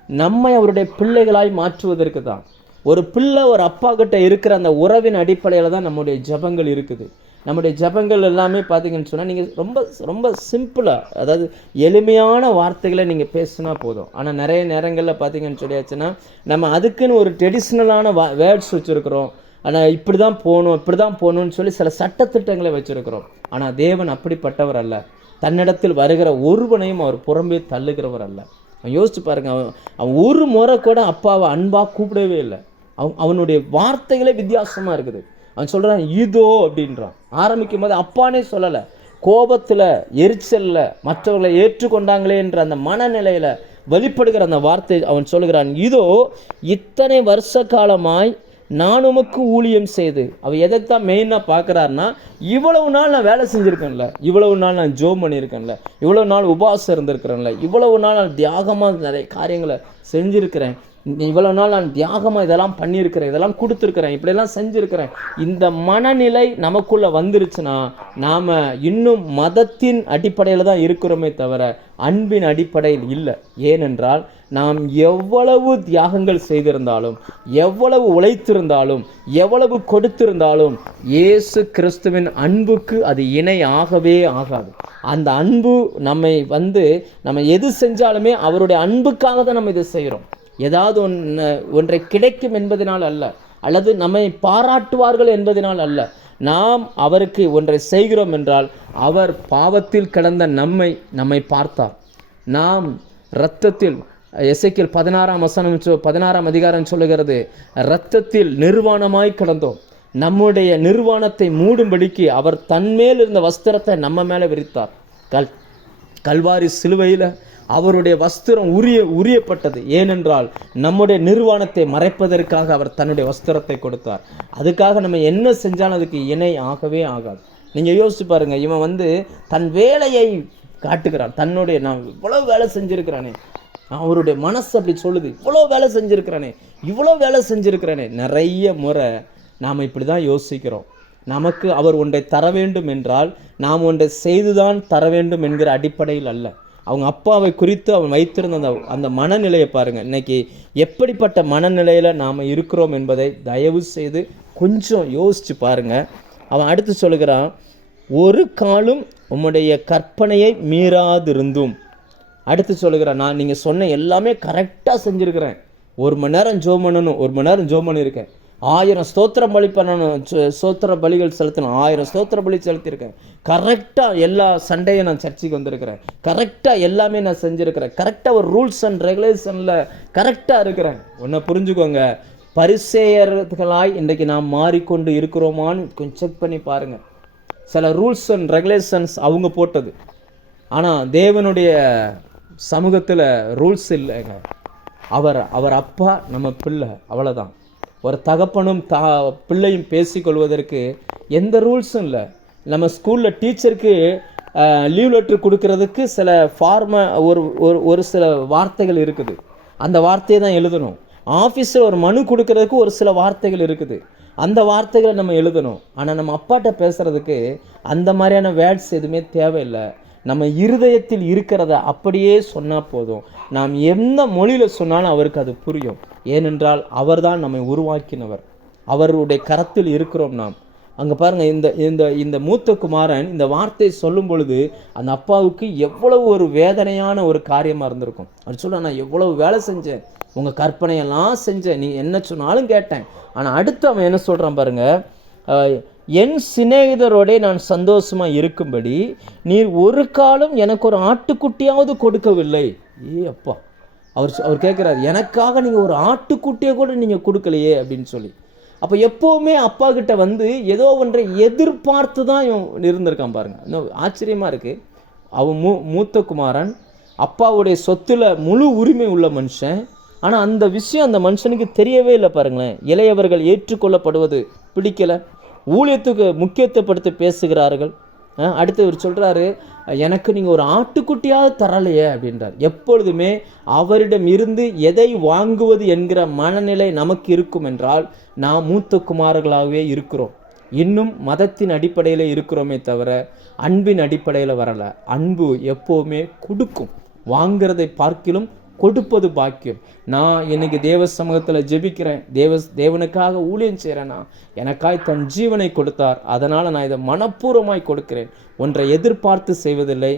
நம்மை அவருடைய பிள்ளைகளாய் மாற்றுவதற்கு தான். ஒரு பிள்ளை ஒரு அப்பா கிட்ட இருக்கிற அந்த உறவின் அடிப்படையில் தான் நம்முடைய ஜபங்கள் இருக்குது. நம்முடைய ஜபங்கள் எல்லாமே பார்த்தீங்கன்னு சொன்னால் நீங்கள் ரொம்ப ரொம்ப சிம்பிளாக, அதாவது எளிமையான வார்த்தைகளை நீங்கள் பேசுனா போதும். ஆனால் நிறைய நேரங்களில் பார்த்தீங்கன்னு சொல்லியாச்சுன்னா நம்ம அதுக்குன்னு ஒரு ட்ரெடிஷ்னலான வேர்ட்ஸ் வச்சுருக்கிறோம். ஆனால் இப்படி தான் போகணும்னு சொல்லி சில சட்டத்திட்டங்களை வச்சுருக்கிறோம். ஆனால் தேவன் அப்படிப்பட்டவர் அல்ல. தன்னிடத்தில் வருகிற ஒருவனையும் அவர் புறம்பே தள்ளுகிறவர் அல்ல. அவன் யோசிச்சு பாருங்க, அவன் ஒரு முறை கூட அப்பாவை அன்பாக கூப்பிடவே இல்லை. அவனுடைய வார்த்தைகளே வித்தியாசமாக இருக்குது. அவன் சொல்கிறான் இதோ அப்படின்றான். ஆரம்பிக்கும் போது அப்பானே சொல்லலை, கோபத்தில் எரிச்சலில் மற்றவர்களை ஏற்றுக்கொண்டாங்களே என்ற அந்த மனநிலையில் வெளிப்படுகிற அந்த வார்த்தை அவன் சொல்கிறான். இதோ இத்தனை வருஷ காலமாய் நான் உமக்கு ஊழியம் செய்து. அவள் எதைத்தான் மெயினாக பார்க்குறாருன்னா, இவ்வளவு நாள் நான் வேலை செஞ்சுருக்கேன்ல, இவ்வளவு நாள் நான் ஜோம் பண்ணியிருக்கேன்ல, இவ்வளவு நாள் உபவாசம் இருந்திருக்கிறேன்ல, இவ்வளவு நாள் நான் தியாகமாக நிறைய காரியங்களை செஞ்சுருக்கிறேன், இவ்வளோ நாள் நான் தியாகமாக இதெல்லாம் பண்ணியிருக்கிறேன், இதெல்லாம் கொடுத்துருக்கிறேன், இப்படியெல்லாம் செஞ்சுருக்கிறேன். இந்த மனநிலை நமக்குள்ளே வந்துருச்சுன்னா நாம் இன்னும் மதத்தின் அடிப்படையில் தான் இருக்கிறோமே தவிர அன்பின் அடிப்படையில் இல்லை. ஏனென்றால் நாம் எவ்வளவு தியாகங்கள் செய்திருந்தாலும், எவ்வளவு உழைத்திருந்தாலும், எவ்வளவு கொடுத்திருந்தாலும் இயேசு கிறிஸ்துவின் அன்புக்கு அது இணை ஆகவே ஆகாது. அந்த அன்பு நம்ம எது செஞ்சாலுமே அவருடைய அன்புக்காக தான் நம்ம இதை செய்கிறோம். ஏதாவது ஒன்றை கிடைக்கும் என்பதனால் அல்ல, அல்லது நம்மை பாராட்டுவார்கள் என்பதனால் அல்ல. நாம் அவருக்கு ஒன்றை செய்கிறோம் என்றால் அவர் பாவத்தில் கிடந்த நம்மை பார்த்தார். நாம் இரத்தத்தில், எசேக்கியேல் 16ஆம் அதிகாரம் சொல்லுகிறது, இரத்தத்தில் நிர்வாணமாய் கிடந்தோம். நம்முடைய நிர்வாணத்தை மூடும்படிக்கு அவர் தன்மேல் இருந்த வஸ்திரத்தை நம்ம மேலே விரித்தார். கல்வாரி சிலுவையில் அவருடைய வஸ்திரம் உரியப்பட்டது. ஏனென்றால் நம்முடைய நிர்வாணத்தை மறைப்பதற்காக அவர் தன்னுடைய வஸ்திரத்தை கொடுத்தார். அதுக்காக நம்ம என்ன செஞ்சாலும் அதுக்கு இணை ஆகவே ஆகாது. நீங்கள் யோசிச்சு பாருங்கள், இவன் தன் வேலையை காட்டுகிறான். நான் இவ்வளோ வேலை செஞ்சுருக்கிறானே, அவருடைய மனசு அப்படி சொல்லுது, இவ்வளோ வேலை செஞ்சுருக்கிறானே. நிறைய முறை நாம் இப்படி தான் யோசிக்கிறோம். நமக்கு அவர் ஒன்றை தர வேண்டும் என்றால் நாம் ஒன்றை செய்துதான் தர வேண்டும் என்கிற அடிப்படையில் அல்ல. அவங்க அப்பாவை குறித்து அவன் வைத்திருந்த அந்த மனநிலையை பாருங்கள். இன்றைக்கி எப்படிப்பட்ட மனநிலையில் நாம் இருக்கிறோம் என்பதை தயவு செய்து கொஞ்சம் யோசித்து பாருங்கள். அவன் அடுத்து சொல்லுகிறான், ஒரு காலும் உம்முடைய கற்பனையை மீறாதிருந்தும். அடுத்து சொல்லுகிறான், நான் நீங்கள் சொன்ன எல்லாமே கரெக்டாக செஞ்சுருக்கிறேன். 1 மணி நேரம் ஜோம் பண்ணணும், 1 மணி நேரம் ஜோம் பண்ணியிருக்கேன். 1000 ஸ்தோத்திர பலி பண்ணணும், ஸ்தோத்திர பலிகள் செலுத்தணும், 1000 ஸ்தோத்திர பலி செலுத்தியிருக்கேன். கரெக்டாக எல்லா சண்டையும் நான் சர்ச்சைக்கு வந்திருக்கிறேன். கரெக்டாக எல்லாமே நான் செஞ்சுருக்கிறேன். கரெக்டாக ஒரு ரூல்ஸ் அண்ட் ரெகுலேஷனில் கரெக்டாக இருக்கிறேன். ஒன்றை புரிஞ்சுக்கோங்க, பரிசேயர்களாய் இன்றைக்கு நாம் மாறிக்கொண்டு இருக்கிறோமான்னு கொஞ்சம் செக் பண்ணி பாருங்கள். சில ரூல்ஸ் அண்ட் ரெகுலேஷன்ஸ் அவங்க போட்டது. ஆனால் தேவனுடைய சமூகத்தில் ரூல்ஸ் இல்லைங்க. அவர் அப்பா, நம்ம பிள்ளை, அவ்வளோதான். ஒரு தகப்பனும் பிள்ளையும் பேசிக்கொள்வதற்கு எந்த ரூல்ஸும் இல்லை. நம்ம ஸ்கூலில் டீச்சருக்கு லீவ் லெட்டர் கொடுக்கறதுக்கு சில ஒரு சில வார்த்தைகள் இருக்குது, அந்த வார்த்தையை தான் எழுதணும். ஆஃபீஸில் ஒரு மனு கொடுக்கறதுக்கு ஒரு சில வார்த்தைகள் இருக்குது, அந்த வார்த்தைகளை நம்ம எழுதணும். ஆனால் நம்ம அப்பாட்ட பேசுகிறதுக்கு அந்த மாதிரியான வேர்ட்ஸ் எதுவுமே தேவையில்லை. நம்ம இருதயத்தில் இருக்கிறத அப்படியே சொன்னால் போதும். நாம் எந்த மொழியில் சொன்னாலும் அவருக்கு அது புரியும். ஏனென்றால் அவர்தான் நம்மை உருவாக்கினவர், அவருடைய கரத்தில் இருக்கிறோம் நாம். அங்கே பாருங்கள், இந்த இந்த இந்த மூத்த குமாரன் இந்த வார்த்தையை சொல்லும் பொழுது அந்த அப்பாவுக்கு எவ்வளவு ஒரு வேதனையான ஒரு காரியமாக இருந்திருக்கும். அவர் சொல்ல, நான் எவ்வளவு வேலை செஞ்சேன், உங்கள் கற்பனையெல்லாம் செஞ்சேன், நீ என்ன சொன்னாலும் கேட்டேன். ஆனால் அடுத்து அவன் என்ன சொல்கிறான் பாருங்கள், என் சிநேகிதரோடே நான் சந்தோஷமாக இருக்கும்படி நீர் ஒரு காலம் எனக்கு ஒரு ஆட்டுக்குட்டியாவது கொடுக்கவில்லை. அப்பா, அவர் கேட்குறாரு, எனக்காக நீங்கள் ஒரு ஆட்டுக்குட்டியை கூட நீங்கள் கொடுக்கலையே அப்படின்னு சொல்லி. அப்போ எப்போவுமே அப்பா கிட்ட வந்து ஏதோ ஒன்றை எதிர்பார்த்து தான் இவன் இருந்திருக்கான் பாருங்கள். இன்னும் ஆச்சரியமாக இருக்குது. அவன் மூத்த குமாரன், அப்பாவுடைய சொத்தில் முழு உரிமை உள்ள மனுஷன். ஆனால் அந்த விஷயம் அந்த மனுஷனுக்கு தெரியவே இல்லை பாருங்களேன். இளையவர்கள் ஏற்றுக்கொள்ளப்படுவது பிடிக்கலை, ஊழியத்துக்கு முக்கியத்துவப்படுத்தி பேசுகிறார்கள். அடுத்து இவர் சொல்கிறாரு, எனக்கு நீங்கள் ஒரு ஆட்டுக்குட்டியாவது தரலையே அப்படின்றார். எப்பொழுதுமே அவரிடம் இருந்து எதை வாங்குவது என்கிற மனநிலை நமக்கு இருக்கும் என்றால் நாம் மூத்த குமாரர்களாகவே இருக்கிறோம். இன்னும் மதத்தின் அடிப்படையில் இருக்கிறோமே தவிர அன்பின் அடிப்படையில் வரலை. அன்பு எப்போவுமே கொடுக்கும், வாங்கிறதை பார்க்கிலும் கொடுப்பது பாக்கியம். நான் இன்னைக்கு தேவ சமூகத்தில் ஜெபிக்கிறேன், தேவனுக்காக ஊழியம் செய்கிறேன்னா எனக்காய் தன் ஜீவனை கொடுத்தார், அதனால் நான் இதை மனப்பூர்வமாய் கொடுக்கிறேன். ஒன்றை எதிர்பார்த்து செய்வதில்லை,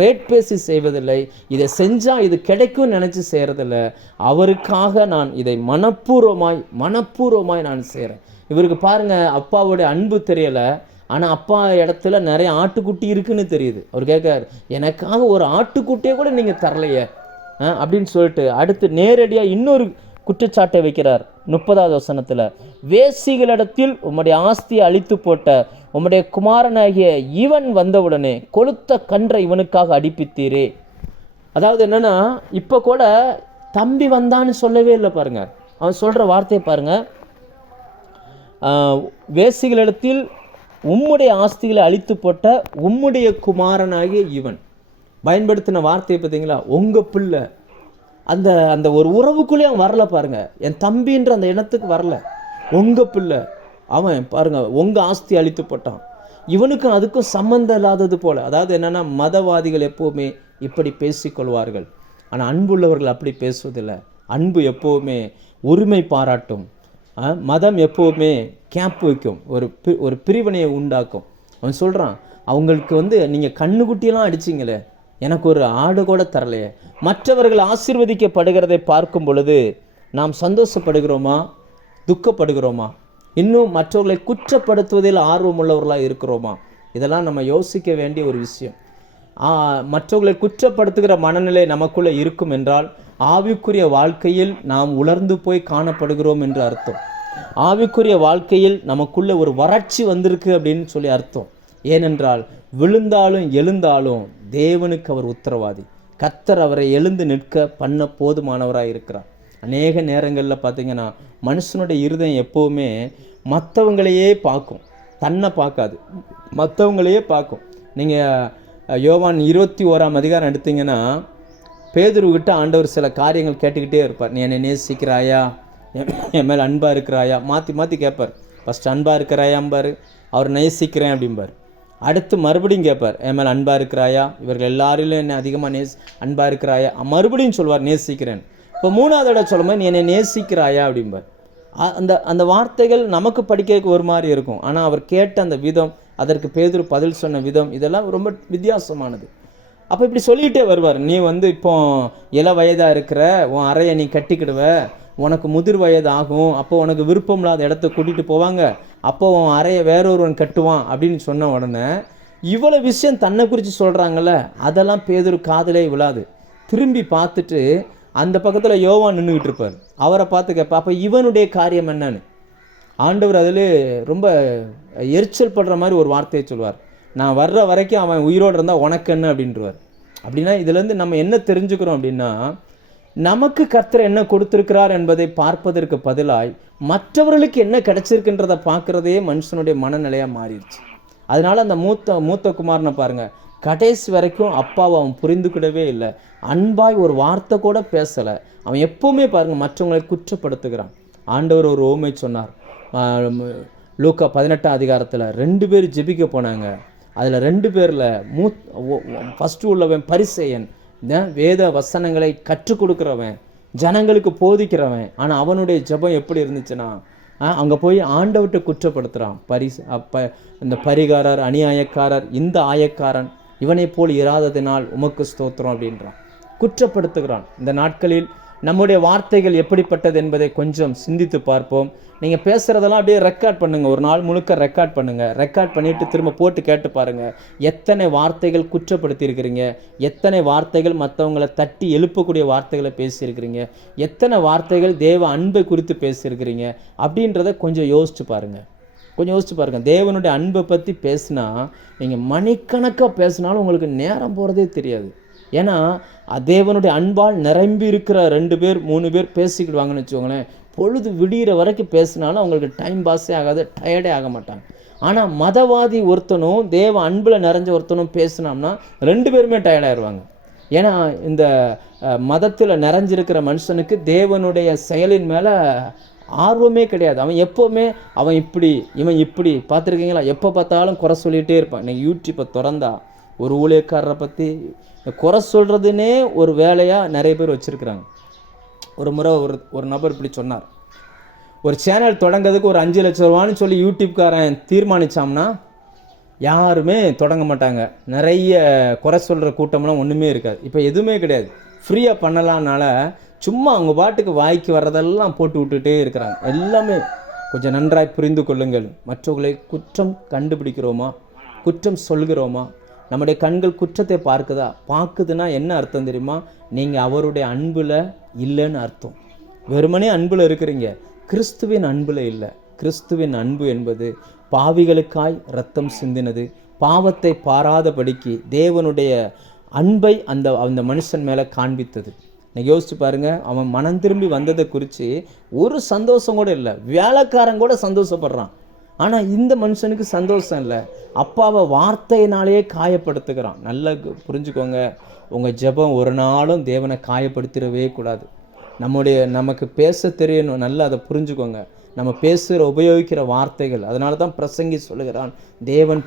ரேட் பேசி செய்வதில்லை, இதை செஞ்சால் இது கிடைக்கும் நினச்சி செய்கிறதில்லை. அவருக்காக நான் இதை மனப்பூர்வமாய் நான் செய்கிறேன். இவருக்கு பாருங்கள், அப்பாவுடைய அன்பு தெரியலை, ஆனால் அப்பா இடத்துல நிறைய ஆட்டுக்குட்டி இருக்குன்னு தெரியுது. அவர் கேட்கார், எனக்காக ஒரு ஆட்டுக்குட்டியை கூட நீங்கள் தரலையே அப்படின்னு சொல்லிட்டு அடுத்து நேரடியாக இன்னொரு குற்றச்சாட்டை வைக்கிறார். 30வது வசனத்தில், வேசிகளிடத்தில் உம்முடைய ஆஸ்தியை அழித்து போட்ட உம்முடைய குமாரனாகிய இவன் வந்தவுடனே கொளுத்த கன்றை இவனுக்காக அடிப்பித்தீரே. அதாவது என்னன்னா, இப்போ கூட தம்பி வந்தான்னு சொல்லவே இல்லை பாருங்க. அவன் சொல்கிற வார்த்தையை பாருங்க, வேசிகளிடத்தில் உம்முடைய ஆஸ்திகளை அழித்து போட்ட உம்முடைய குமாரனாகிய இவன். பயன்படுத்தின வார்த்தையை பார்த்தீங்களா, உங்கள் பிள்ளை. அந்த அந்த ஒரு உறவுக்குள்ளே அவன் வரல பாருங்க, என் தம்பின்ற அந்த இனத்துக்கு வரல. உங்கள் பிள்ளை அவன் பாருங்க, உங்கள் ஆஸ்தி அழித்து போட்டான். இவனுக்கும் அதுக்கும் சம்மந்தம் இல்லாதது போல. அதாவது என்னென்னா, மதவாதிகள் எப்போவுமே இப்படி பேசிக்கொள்வார்கள், ஆனால் அன்புள்ளவர்கள் அப்படி பேசுவதில்லை. அன்பு எப்போவுமே உரிமை பாராட்டும். மதம் எப்போவுமே கேப் வைக்கும், ஒரு பிரிவினையை உண்டாக்கும். அவன் சொல்கிறான், அவங்களுக்கு நீங்கள் கண்ணுக்குட்டியெல்லாம் அடிச்சிங்களே, எனக்கு ஒரு ஆடு கூட தரலையே. மற்றவர்கள் ஆசீர்வதிக்கப்படுகிறதை பார்க்கும் பொழுது நாம் சந்தோஷப்படுகிறோமா, துக்கப்படுகிறோமா? இன்னும் மற்றவர்களை குற்றப்படுத்துவதில் ஆர்வமுள்ளவர்களாக இருக்கிறோமா? இதெல்லாம் நம்ம யோசிக்க வேண்டிய ஒரு விஷயம். மற்றவர்களை குற்றப்படுத்துகிற மனநிலை நமக்குள்ளே இருக்கும் என்றால் ஆவிக்குரிய வாழ்க்கையில் நாம் உலர்ந்து போய் காணப்படுகிறோம் என்று அர்த்தம். ஆவிக்குரிய வாழ்க்கையில் நமக்குள்ளே ஒரு வறட்சி வந்திருக்கு அப்படின்னு சொல்லி அர்த்தம். ஏனென்றால் விழுந்தாலும் எழுந்தாலும் தேவனுக்கு அவர் உத்தரவாதி. கர்த்தர் அவரை எழுந்து நிற்க பண்ண போதுமானவராக இருக்கிறார். அநேக நேரங்களில் பார்த்தீங்கன்னா, மனுஷனுடைய இருதயம் எப்போவுமே மற்றவங்களையே பார்க்கும், தன்னை பார்க்காது, மற்றவங்களையே பார்க்கும். நீங்கள் யோவான் 21ஆம் அதிகாரம் எடுத்தீங்கன்னா, பேதுருக்கிட்ட ஆண்டவர் சில காரியங்கள் கேட்டுக்கிட்டே இருப்பார். நீ என்னை நேசிக்கிறாயா, என் மேலே அன்பாக இருக்கிறாயா, மாற்றி மாற்றி கேட்பார். ஃபஸ்ட் அன்பாக இருக்கிறாயாம்பார், அவர் நேசிக்கிறேன் அப்படிம்பார். அடுத்து மறுபடியும் கேட்பார், என் மேலே அன்பாக இருக்கிறாயா, இவர்கள் எல்லாரிலும் என்னை அதிகமாக அன்பாக இருக்கிறாயா, மறுபடியும் சொல்வார் நேசிக்கிறேன். இப்போ 3வது இடம் சொல்லும்போது நீ என்னை நேசிக்கிறாயா அப்படிம்பார். அந்த வார்த்தைகள் நமக்கு படிக்கிறதுக்கு ஒரு மாதிரி இருக்கும், ஆனால் அவர் கேட்ட அந்த விதம், அதற்கு பேதுரு பதில் சொன்ன விதம், இதெல்லாம் ரொம்ப வித்தியாசமானது. அப்போ இப்படி சொல்லிகிட்டே வருவார். நீ இப்போ இள வயதாக இருக்கிற, உன் அறையை நீ கட்டிக்கிடுவ, உனக்கு முதிர் வயது ஆகும், அப்போ உனக்கு விருப்பம் இல்லாத இடத்த கூட்டிகிட்டு போவாங்க, அப்போ உன் அறையை வேறொருவன் கட்டுவான் அப்படின்னு சொன்ன உடனே இவ்வளோ விஷயம் தன்னை குறித்து சொல்கிறாங்கல்ல, அதெல்லாம் பேதுரு காதலே விழாது. திரும்பி பார்த்துட்டு அந்த பக்கத்தில் யோவான் நின்றுக்கிட்டு இருப்பார். அவரை பார்த்து கேட்பா, அப்போ இவனுடைய காரியம் என்னன்னு. ஆண்டவர் அதில் ரொம்ப எரிச்சல் படுற மாதிரி ஒரு வார்த்தையை சொல்லுவார். நான் வர்ற வரைக்கும் அவன் உயிரோடு இருந்தால் உனக்கு என்ன அப்படின்றவார். அப்படின்னா இதுலேருந்து நம்ம என்ன தெரிஞ்சுக்கிறோம் அப்படின்னா, நமக்கு கர்த்தர் என்ன கொடுத்துருக்கிறார் என்பதை பார்ப்பதற்கு பதிலாய் மற்றவர்களுக்கு என்ன கிடைச்சிருக்குன்றதை பார்க்குறதே மனுஷனுடைய மனநிலையாக மாறிடுச்சு. அதனால் அந்த மூத்த குமாரனை பாருங்கள், கடைசி வரைக்கும் அப்பாவை அவன் புரிந்துக்கிடவே இல்லை. அன்பாய் ஒரு வார்த்தை கூட பேசலை. அவன் எப்போவுமே பாருங்கள் மற்றவங்களை குற்றப்படுத்துகிறான். ஆண்டவர் ஒரு ஓமை சொன்னார். லூக்கா 18ஆம் அதிகாரத்தில் 2 பேர் ஜெபிக்க போனாங்க. அதில் 2 பேரில் ஃபஸ்ட்டு உள்ளவன் பரிசேயன், வேத வசனங்களை கற்றுக் கொடுக்குறவன், ஜனங்களுக்கு போதிக்கிறவன். ஆனால் அவனுடைய ஜெபம் எப்படி இருந்துச்சுன்னா, அங்கே போய் ஆண்டவர்கிட்ட குற்றப்படுத்துகிறான். இந்த பரிகாரர், அநியாயக்காரர், இந்த ஆயக்காரன் இவனை போல் இராததினால் உமக்கு ஸ்தோத்திரம் அப்படின்றான், குற்றப்படுத்துகிறான். இந்த நாட்களில் நம்முடைய வார்த்தைகள் எப்படிப்பட்டது என்பதை கொஞ்சம் சிந்தித்து பார்ப்போம். நீங்கள் பேசுகிறதெல்லாம் அப்படியே ரெக்கார்ட் பண்ணுங்கள், ஒரு நாள் முழுக்க ரெக்கார்ட் பண்ணுங்கள். ரெக்கார்ட் பண்ணிவிட்டு திரும்ப போட்டு கேட்டு பாருங்கள், எத்தனை வார்த்தைகள் குற்றப்படுத்தியிருக்கிறீங்க, எத்தனை வார்த்தைகள் மற்றவங்களை தட்டி எழுப்பக்கூடிய வார்த்தைகளை பேசியிருக்கிறீங்க, எத்தனை வார்த்தைகள் தேவ அன்பை குறித்து பேசியிருக்கிறீங்க அப்படின்றத கொஞ்சம் யோசிச்சு பாருங்கள். தேவனுடைய அன்பை பற்றி பேசினா நீங்கள் மணிக்கணக்காக பேசினாலும் உங்களுக்கு நேரம் போகிறதே தெரியாது. ஏன்னா தேவனுடைய அன்பால் நிரம்பி இருக்கிற 2 பேர் 3 பேர் பேசிக்கிடுவாங்கன்னு வச்சுக்கோங்களேன், பொழுது விடிகிற வரைக்கும் பேசினாலும் அவங்களுக்கு டைம் பாஸே ஆகாது, டயர்டே ஆக மாட்டாங்க. ஆனால் மதவாதி ஒருத்தனும் தேவ அன்பில் நிறைஞ்ச ஒருத்தனும் பேசினோம்னா 2 பேருமே டயர்டாகிடுவாங்க. ஏன்னா இந்த மதத்தில் நிறைஞ்சிருக்கிற மனுஷனுக்கு தேவனுடைய செயலின் மேலே ஆர்வமே கிடையாது. அவன் எப்போவுமே அவன் இப்படி பார்த்துருக்கீங்களா, எப்போ பார்த்தாலும் குறை சொல்லிகிட்டே இருப்பான். இன்னைக்கு யூடியூப்பை திறந்தா ஒரு ஊழியக்காரரை பற்றி குறை சொல்கிறதுனே ஒரு வேலையாக நிறைய பேர் வச்சுருக்குறாங்க. ஒரு முறை ஒரு நபர் இப்படி சொன்னார், ஒரு சேனல் தொடங்கிறதுக்கு ஒரு 5 லட்ச ரூபான்னு சொல்லி யூடியூப்காரன் தீர்மானித்தோம்னா யாருமே தொடங்க மாட்டாங்க. நிறைய குறை சொல்கிற கூட்டம்லாம் ஒன்றுமே இருக்காது. இப்போ எதுவுமே கிடையாது, ஃப்ரீயாக பண்ணலான்னால சும்மா அவங்க பாட்டுக்கு வாய்க்கு வர்றதெல்லாம் போட்டு விட்டுட்டே இருக்கிறாங்க. எல்லாமே கொஞ்சம் நன்றாய் புரிந்து கொள்ளுங்கள். மற்றவர்களை குற்றம் கண்டுபிடிக்கிறோமா, குற்றம் சொல்கிறோமா? நம்முடைய கண்கள் குற்றத்தை பார்க்குதுன்னா என்ன அர்த்தம் தெரியுமா? நீங்கள் அவருடைய அன்பில் இல்லைன்னு அர்த்தம். வெறுமனே அன்பில் இருக்கிறீங்க, கிறிஸ்துவின் அன்பில் இல்லை. கிறிஸ்துவின் அன்பு என்பது பாவிகளுக்காய் இரத்தம் சிந்தினது, பாவத்தை பாராதபடிக்கு தேவனுடைய அன்பை அந்த மனுஷன் மேலே காண்பித்தது. நீங்கள் யோசிச்சு பாருங்கள், அவன் மனம் திரும்பி வந்ததை குறித்து ஒரு சந்தோஷம் கூட இல்லை. வேலைக்காரன் கூட சந்தோஷப்படுறான், ஆனால் இந்த மனுஷனுக்கு சந்தோஷம் இல்லை. அப்பாவை வார்த்தையினாலேயே காயப்படுத்துகிறான். நல்லா புரிஞ்சுக்கோங்க, உங்கள் ஜெபம் ஒரு நாளும் தேவனை காயப்படுத்திடவே கூடாது. நமக்கு பேச தெரியணும், நல்லா அதை புரிஞ்சுக்கோங்க. நம்ம உபயோகிக்கிற வார்த்தைகள், அதனால தான் பிரசங்கி சொல்லுகிறான், தேவன்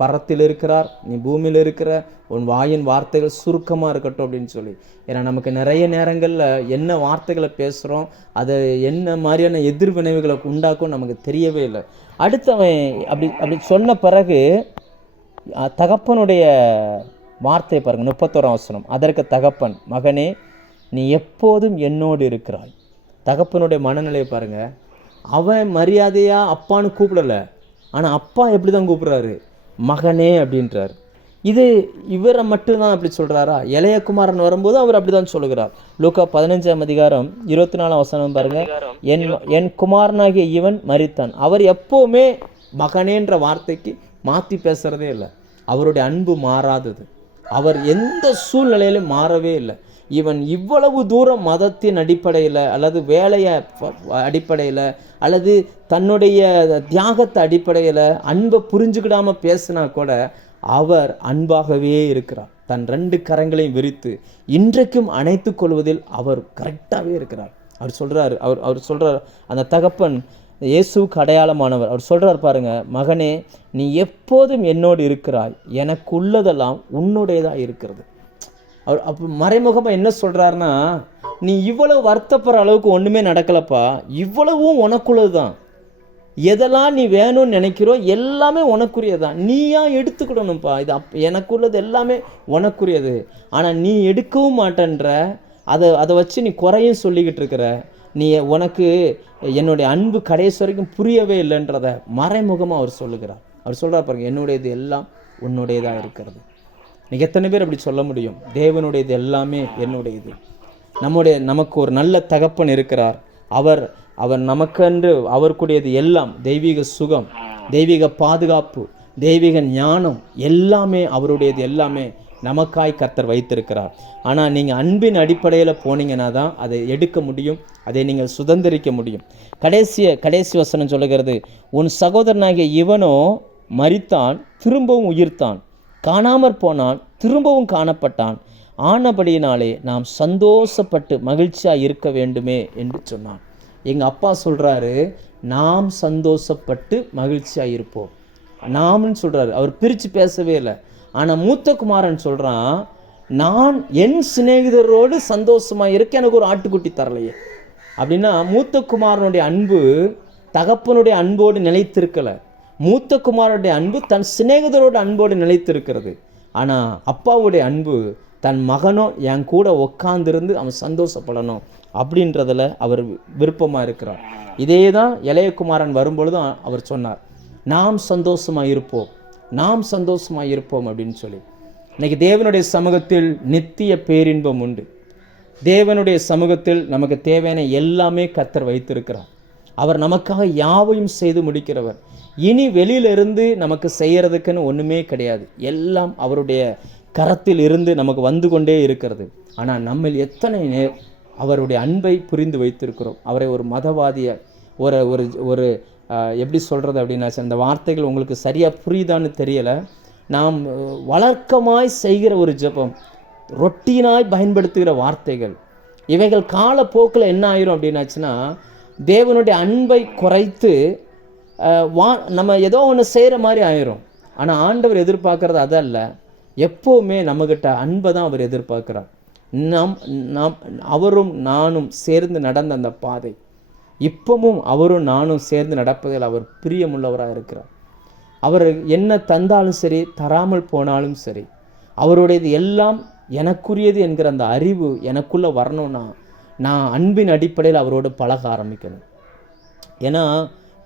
பரத்தில் இருக்கிறார், நீ பூமியில் இருக்கிற, உன் வாயின் வார்த்தைகள் சுருக்கமாக இருக்கட்டும் அப்படின்னு சொல்லி. ஏன்னா நமக்கு நிறைய நேரங்களில் என்ன வார்த்தைகளை பேசுகிறோம், அதை என்ன மாதிரியான எதிர்வினைவுகளை உண்டாக்கும் நமக்கு தெரியவே இல்லை. அடுத்தவன் அப்படி சொன்ன பிறகு தகப்பனுடைய வார்த்தை பாருங்கள், 31ஆம் வசனம். அதற்கு தகப்பன், மகனே நீ எப்போதும் என்னோடு இருக்கிறாய். தகப்பனுடைய மனநிலையை பாருங்கள். அவன் மரியாதையாக அப்பான்னு கூப்பிடலை, ஆனால் அப்பா எப்படி தான் கூப்பிட்றாரு, மகனே அப்படின்றார். இவரை மட்டும்தான் அப்படி சொல்கிறாரா? இளையகுமாரன் வரும்போது அவர் அப்படி தான் சொல்லுகிறார். லூக்கா 15ஆம் அதிகாரம் 24ஆம் வசனம் பாருங்கள். என் குமாரனாகிய இவன் மரித்தான். அவர் எப்போவுமே மகனேன்ற வார்த்தைக்கு மாற்றி பேசுகிறதே இல்லை. அவருடைய அன்பு மாறாதது. அவர் எந்த சூழ்நிலையிலும் மாறவே இல்லை. இவன் இவ்வளவு தூரம் மதத்தின் அடிப்படையில் அல்லது வேலையை அடிப்படையில் அல்லது தன்னுடைய தியாகத்தை அடிப்படையில் அன்பை புரிஞ்சுக்கிடாமல் பேசினா கூட அவர் அன்பாகவே இருக்கிறார். தன் 2 கரங்களையும் விரித்து இன்றைக்கும் அணைத்து கொள்வதில் அவர் கரெக்டாகவே இருக்கிறார். அவர் சொல்கிறார், அந்த தகப்பன் இயேசுவுக்கு அடையாளமானவர். அவர் சொல்கிறார் பாருங்க, மகனே நீ எப்போதும் என்னோடு இருக்கிறாய், எனக்கு உள்ளதெல்லாம் உன்னுடையதாக இருக்கிறது. அவர் அப்போ மறைமுகமாக என்ன சொல்கிறாருன்னா, நீ இவ்வளவு வருத்தப்படுற அளவுக்கு ஒன்றுமே நடக்கலப்பா, இவ்வளவும் உனக்குள்ளது தான். எதெல்லாம் நீ வேணும்னு நினைக்கிறோ எல்லாமே உனக்குரியதான். நீயா எடுத்துக்கிடணும்ப்பா. இது எனக்குள்ளது எல்லாமே உனக்குரியது. ஆனால் நீ எடுக்கவும் மாட்டேன்ற, அதை வச்சு நீ குறையும் சொல்லிக்கிட்டு இருக்கிற. உனக்கு என்னுடைய அன்பு கடைசி வரைக்கும் புரியவே இல்லைன்றத மறைமுகமாக அவர் சொல்லுகிறார். அவர் சொல்கிறார் பாருங்க, என்னுடையது எல்லாம் உன்னுடையதாக இருக்கிறது. நீங்கள் எத்தனை பேர் அப்படி சொல்ல முடியும்? தேவனுடையது எல்லாமே என்னுடையது. நமக்கு ஒரு நல்ல தகப்பன் இருக்கிறார். அவர் அவர் நமக்கென்று அவருக்குடையது எல்லாம், தெய்வீக சுகம், தெய்வீக பாதுகாப்பு, தெய்வீக ஞானம் எல்லாமே அவருடையது, எல்லாமே நமக்காய் கர்த்தர் வைத்திருக்கிறார். ஆனால் நீங்கள் அன்பின் அடிப்படையில் போனீங்கன்னா தான் அதை எடுக்க முடியும், அதை நீங்கள் சுதந்திரிக்க முடியும். கடைசி வசனம் சொல்லுகிறது, உன் சகோதரனாகிய இவனோ மரித்தான், திரும்பவும் உயிர்த்தான், காணாமற் போனான், திரும்பவும் காணப்பட்டான், ஆனபடியினாலே நாம் சந்தோஷப்பட்டு மகிழ்ச்சியாக இருக்க வேண்டுமே என்று சொன்னான். எங்கள் அப்பா சொல்கிறாரு, நாம் சந்தோஷப்பட்டு மகிழ்ச்சியாக இருப்போம். நாம்னு சொல்கிறாரு, அவர் பிரித்து பேசவே இல்லை. ஆனால் மூத்த குமாரன் சொல்கிறான், நான் என் சிநேகிதரோடு சந்தோஷமாக இருக்க எனக்கு ஒரு ஆட்டுக்குட்டி தரலையே. அப்படின்னா மூத்த குமாரனுடைய அன்பு தகப்பனுடைய அன்போடு நிலைத்திருக்கலை. மூத்த குமாரனுடைய அன்பு தன் சிநேகிதரோட அன்போடு நிலைத்திருக்கிறது. ஆனால் அப்பாவுடைய அன்பு தன் மகனோ என் கூட உட்காந்துருந்து அவன் சந்தோஷப்படணும் அப்படின்றதில் அவர் விருப்பமாக இருக்கிறார். இதே தான் இளையகுமாரன் வரும்பொழுதும் அவர் சொன்னார், நாம் சந்தோஷமாக இருப்போம், நாம் சந்தோஷமாக இருப்போம் அப்படின்னு சொல்லி. இன்னைக்கு தேவனுடைய சமூகத்தில் நித்திய பேரின்பம் உண்டு. தேவனுடைய சமூகத்தில் நமக்கு தேவையான எல்லாமே கர்த்தர் வைத்திருக்கிறார். அவர் நமக்காக யாவையும் செய்து முடிக்கிறவர். இனி வெளியிலிருந்து நமக்கு செய்கிறதுக்குன்னு ஒன்றுமே கிடையாது. எல்லாம் அவருடைய கரத்தில் இருந்து நமக்கு வந்து கொண்டே இருக்கிறது. ஆனால் நம்ம எத்தனை அவருடைய அன்பை புரிந்து வைத்திருக்கிறோம். அவரை ஒரு மதவாதியை ஒரு ஒரு ஒரு எப்படி சொல்கிறது அப்படின்னா, அந்த வார்த்தைகள் உங்களுக்கு சரியாக புரியுதான்னு தெரியலை. நாம் வழக்கமாய் செய்கிற ஒரு ஜெபம், ரொட்டீனாய் பயன்படுத்துகிற வார்த்தைகள், இவைகள் காலப்போக்கில் என்ன ஆயிரும் அப்படின்னாச்சுன்னா, தேவனுடைய அன்பை குறைத்து நம்ம ஏதோ ஒன்று செய்கிற மாதிரி ஆயிரும். ஆனால் ஆண்டவர் எதிர்பார்க்கறது அதல்ல. எப்போவுமே நம்மக்கிட்ட அன்பை தான் அவர் எதிர்பார்க்குறார். நாம் அவரும் நானும் சேர்ந்து நடந்த அந்த பாதை, இப்பவும் அவரும் நானும் சேர்ந்து நடப்பதில் அவர் பிரியமுள்ளவராக இருக்கிறார். அவர் என்ன தந்தாலும் சரி, தராமல் போனாலும் சரி, அவருடையது எல்லாம் எனக்குரியது என்கிற அந்த அறிவு எனக்குள்ளே வரணும்னா நான் அன்பின் அடிப்படையில் அவரோடு பழக ஆரம்பிக்கணும். ஏன்னா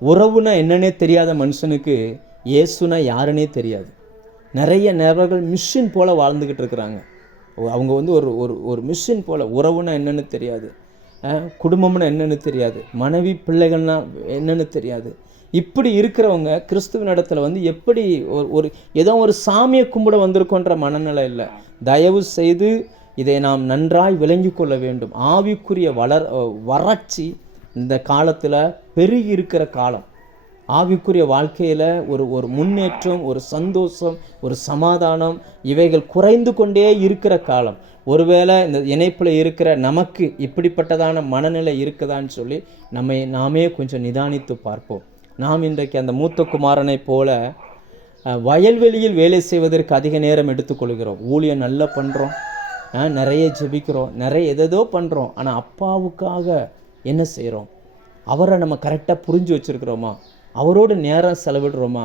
உறவுனா என்னன்னே தெரியாத மனுஷனுக்கு இயேசுனா யாருன்னே தெரியாது. நிறைய நபர்கள் மிஷின் போல் வாழ்ந்துக்கிட்டு இருக்கிறாங்க. அவங்க ஒரு ஒரு ஒரு மிஷின் போல், உறவுனா என்னென்னு தெரியாது, குடும்பம்னா என்னென்னு தெரியாது, மனைவி பிள்ளைகள்னா என்னென்னு தெரியாது. இப்படி இருக்கிறவங்க கிறிஸ்துவின் இடத்துல எப்படி ஒரு ஏதோ ஒரு சாமியை கும்பிட வந்திருக்கோன்ற மனநிலை இல்லை. தயவு செய்து இதை நாம் நன்றாய் விளங்கி கொள்ள வேண்டும். ஆவிக்குரிய வறட்சி இந்த காலத்தில் பெருகி இருக்கிற காலம். ஆவிக்குரிய வாழ்க்கையில் ஒரு முன்னேற்றம், ஒரு சந்தோஷம், ஒரு சமாதானம், இவைகள் குறைந்து கொண்டே இருக்கிற காலம். ஒருவேளை இந்த இணைப்பில் இருக்கிற நமக்கு இப்படிப்பட்டதான மனநிலை இருக்குதான்னு சொல்லி நாமே கொஞ்சம் நிதானித்து பார்ப்போம். நாம் இன்றைக்கு அந்த மூத்த குமாரனை போல வயல்வெளியில் வேலை செய்வதற்கு அதிக நேரம் எடுத்துக்கொள்கிறோம். ஊழியம் நல்லா பண்ணுறோம், நிறைய ஜெபிக்கிறோம், நிறைய எதோ பண்ணுறோம். ஆனால் அப்பாவுக்காக என்ன செய்கிறோம்? அவரை நம்ம கரெக்டாக புரிஞ்சு வச்சுருக்கிறோமா? அவரோடு நேரம் செலவிடுறோமா?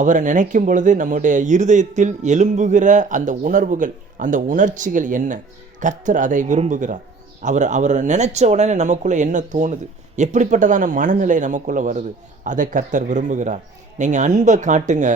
அவரை நினைக்கும் பொழுது நம்முடைய இருதயத்தில் எழும்புகிற அந்த உணர்வுகள், அந்த உணர்ச்சிகள் என்ன? கர்த்தர் அதை விரும்புகிறார். அவரை நினச்ச உடனே நமக்குள்ளே என்ன தோணுது, எப்படிப்பட்டதான மனநிலை நமக்குள்ளே வருது, அதை கர்த்தர் விரும்புகிறார். நீங்கள் அன்பை காட்டுங்க,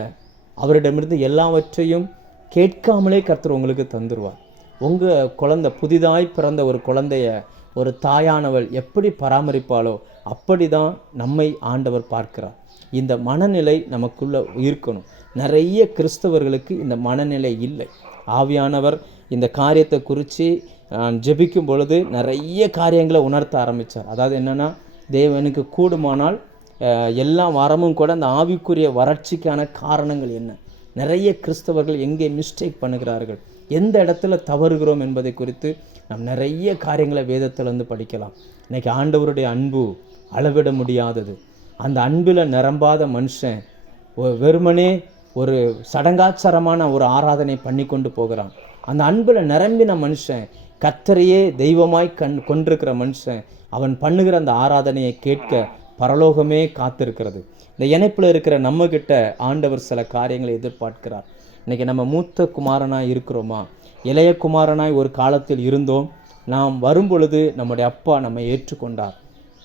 அவரிடமிருந்து எல்லாவற்றையும் கேட்காமலே கர்த்தர் உங்களுக்கு தந்துடுவார். உங்கள் குழந்தை, புதிதாய் பிறந்த ஒரு குழந்தைய ஒரு தாயானவள் எப்படி பராமரிப்பாளோ அப்படி தான் நம்மை ஆண்டவர் பார்க்கிறார். இந்த மனநிலை நமக்குள்ளே இருக்கணும். நிறைய கிறிஸ்தவர்களுக்கு இந்த மனநிலை இல்லை. ஆவியானவர் இந்த காரியத்தை குறித்து நான் ஜெபிக்கும் பொழுது நிறைய காரியங்களை உணர்த்த ஆரம்பித்தார். அதாவது என்னென்னா, தேவனுக்கு கூடுமானால் எல்லா வாரமும் கூட அந்த ஆவிக்குரிய வறட்சிக்கான காரணங்கள் என்ன, நிறைய கிறிஸ்தவர்கள் எங்கே மிஸ்டேக் பண்ணுகிறார்கள், எந்த இடத்துல தவறுகிறோம் என்பதை குறித்து நாம் நிறைய காரியங்களை வேதத்திலிருந்து படிக்கலாம். இன்றைக்கி ஆண்டவருடைய அன்பு அளவிட முடியாதது. அந்த அன்பில் நிரம்பாத மனுஷன் வெறுமனே ஒரு சடங்காச்சாரமான ஒரு ஆராதனை பண்ணி கொண்டு போகிறான். அந்த அன்பில் நிரம்பின மனுஷன், கர்த்தரையே தெய்வமாய் கொண்டிருக்கிற மனுஷன், அவன் பண்ணுகிற அந்த ஆராதனையை கேட்க பரலோகமே காத்திருக்கிறது. இந்த இணைப்பில் இருக்கிற நம்மக்கிட்ட ஆண்டவர் சில காரியங்களை எதிர்பார்க்கிறார். இன்றைக்கி நம்ம மூத்த குமாரனாய் இருக்கிறோமா? இளைய குமாரனாய் ஒரு காலத்தில் இருந்தோம். நாம் வரும்பொழுது நம்முடைய அப்பா நம்மை ஏற்றுக்கொண்டார்.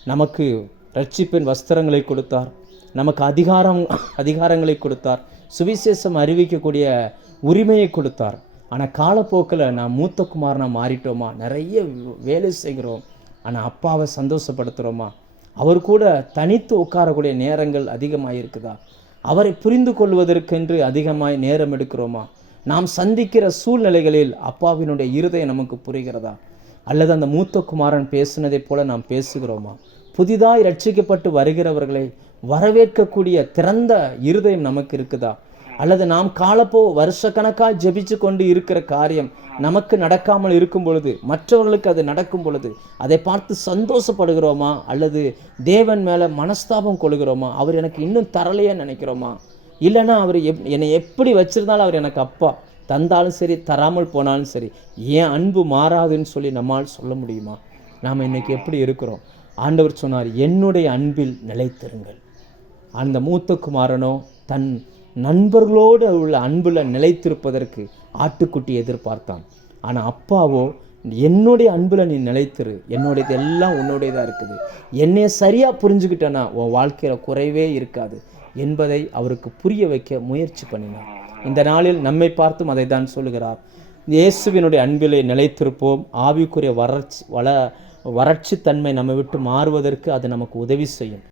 நமக்கு ரட்சிப்பின் வஸ்திரங்களை கொடுத்தார், நமக்கு அதிகாரங்களை கொடுத்தார், சுவிசேஷம் அறிவிக்கக்கூடிய உரிமையை கொடுத்தார். ஆனால் காலப்போக்கில் நான் மூத்த குமாரனாக மாறிட்டோமா? நிறைய வேலை செய்கிறோம், ஆனால் அப்பாவை சந்தோஷப்படுத்துகிறோமா? அவர் கூட தனித்து உட்காரக்கூடிய நேரங்கள் அதிகமாக இருக்குதா? அவரை புரிந்து கொள்வதற்கென்று அதிகமாய் நேரம் எடுக்கிறோமா? நாம் சந்திக்கிற சூழ்நிலைகளில் அப்பாவினுடைய இருதயம் நமக்கு புரிகிறதா? அல்லது அந்த மூத்த குமாரன் பேசினதைப் போல நாம் பேசுகிறோமா? புதிதாய் ரட்சிக்கப்பட்டு வருகிறவர்களை வரவேற்கக்கூடிய திறந்த இருதயம் நமக்கு இருக்குதா? அல்லது நாம் காலப்போ வருஷக்கணக்காக ஜெபிச்சு கொண்டு இருக்கிற காரியம் நமக்கு நடக்காமல் இருக்கும் பொழுது, மற்றவர்களுக்கு அது நடக்கும் பொழுது அதை பார்த்து சந்தோஷப்படுகிறோமா? அல்லது தேவன் மேலே மனஸ்தாபம் கொள்கிறோமா? அவர் எனக்கு இன்னும் தரலையே நினைக்கிறோமா? இல்லைன்னா அவர் என்னை எப்படி வச்சிருந்தாலும் அவர் எனக்கு அப்பா, தந்தாலும் சரி தராமல் போனாலும் சரி, ஏன் அன்பு மாறாதுன்னு சொல்லி நம்மால் சொல்ல முடியுமா? நாம் இன்னைக்கு எப்படி இருக்கிறோம்? ஆண்டவர் சொன்னார், என்னுடைய அன்பில் நிலைத்திருங்கள். அந்த மூத்த குமாரனோ தன் நண்பர்களோடு உள்ள அன்பில் நிலைத்திருப்பதற்கு ஆட்டுக்குட்டி எதிர்பார்த்தான். ஆனால் அப்பாவோ, என்னுடைய அன்பில் நீ நிலைத்திரு, என்னுடையது எல்லாம் உன்னுடையதாக இருக்குது, என்னை சரியாக புரிஞ்சுக்கிட்டேன்னா உன் வாழ்க்கையில் குறைவே இருக்காது என்பதை அவருக்கு புரிய வைக்க முயற்சி பண்ணினார். இந்த நாளில் நம்மை பார்த்தும் அதை தான் சொல்லுகிறார். இயேசுவினுடைய அன்பிலே நிலைத்திருப்போம். ஆவிக்குரிய வறட்சி தன்மை நம்மை விட்டு மாறுவதற்கு அது நமக்கு உதவி செய்யும்.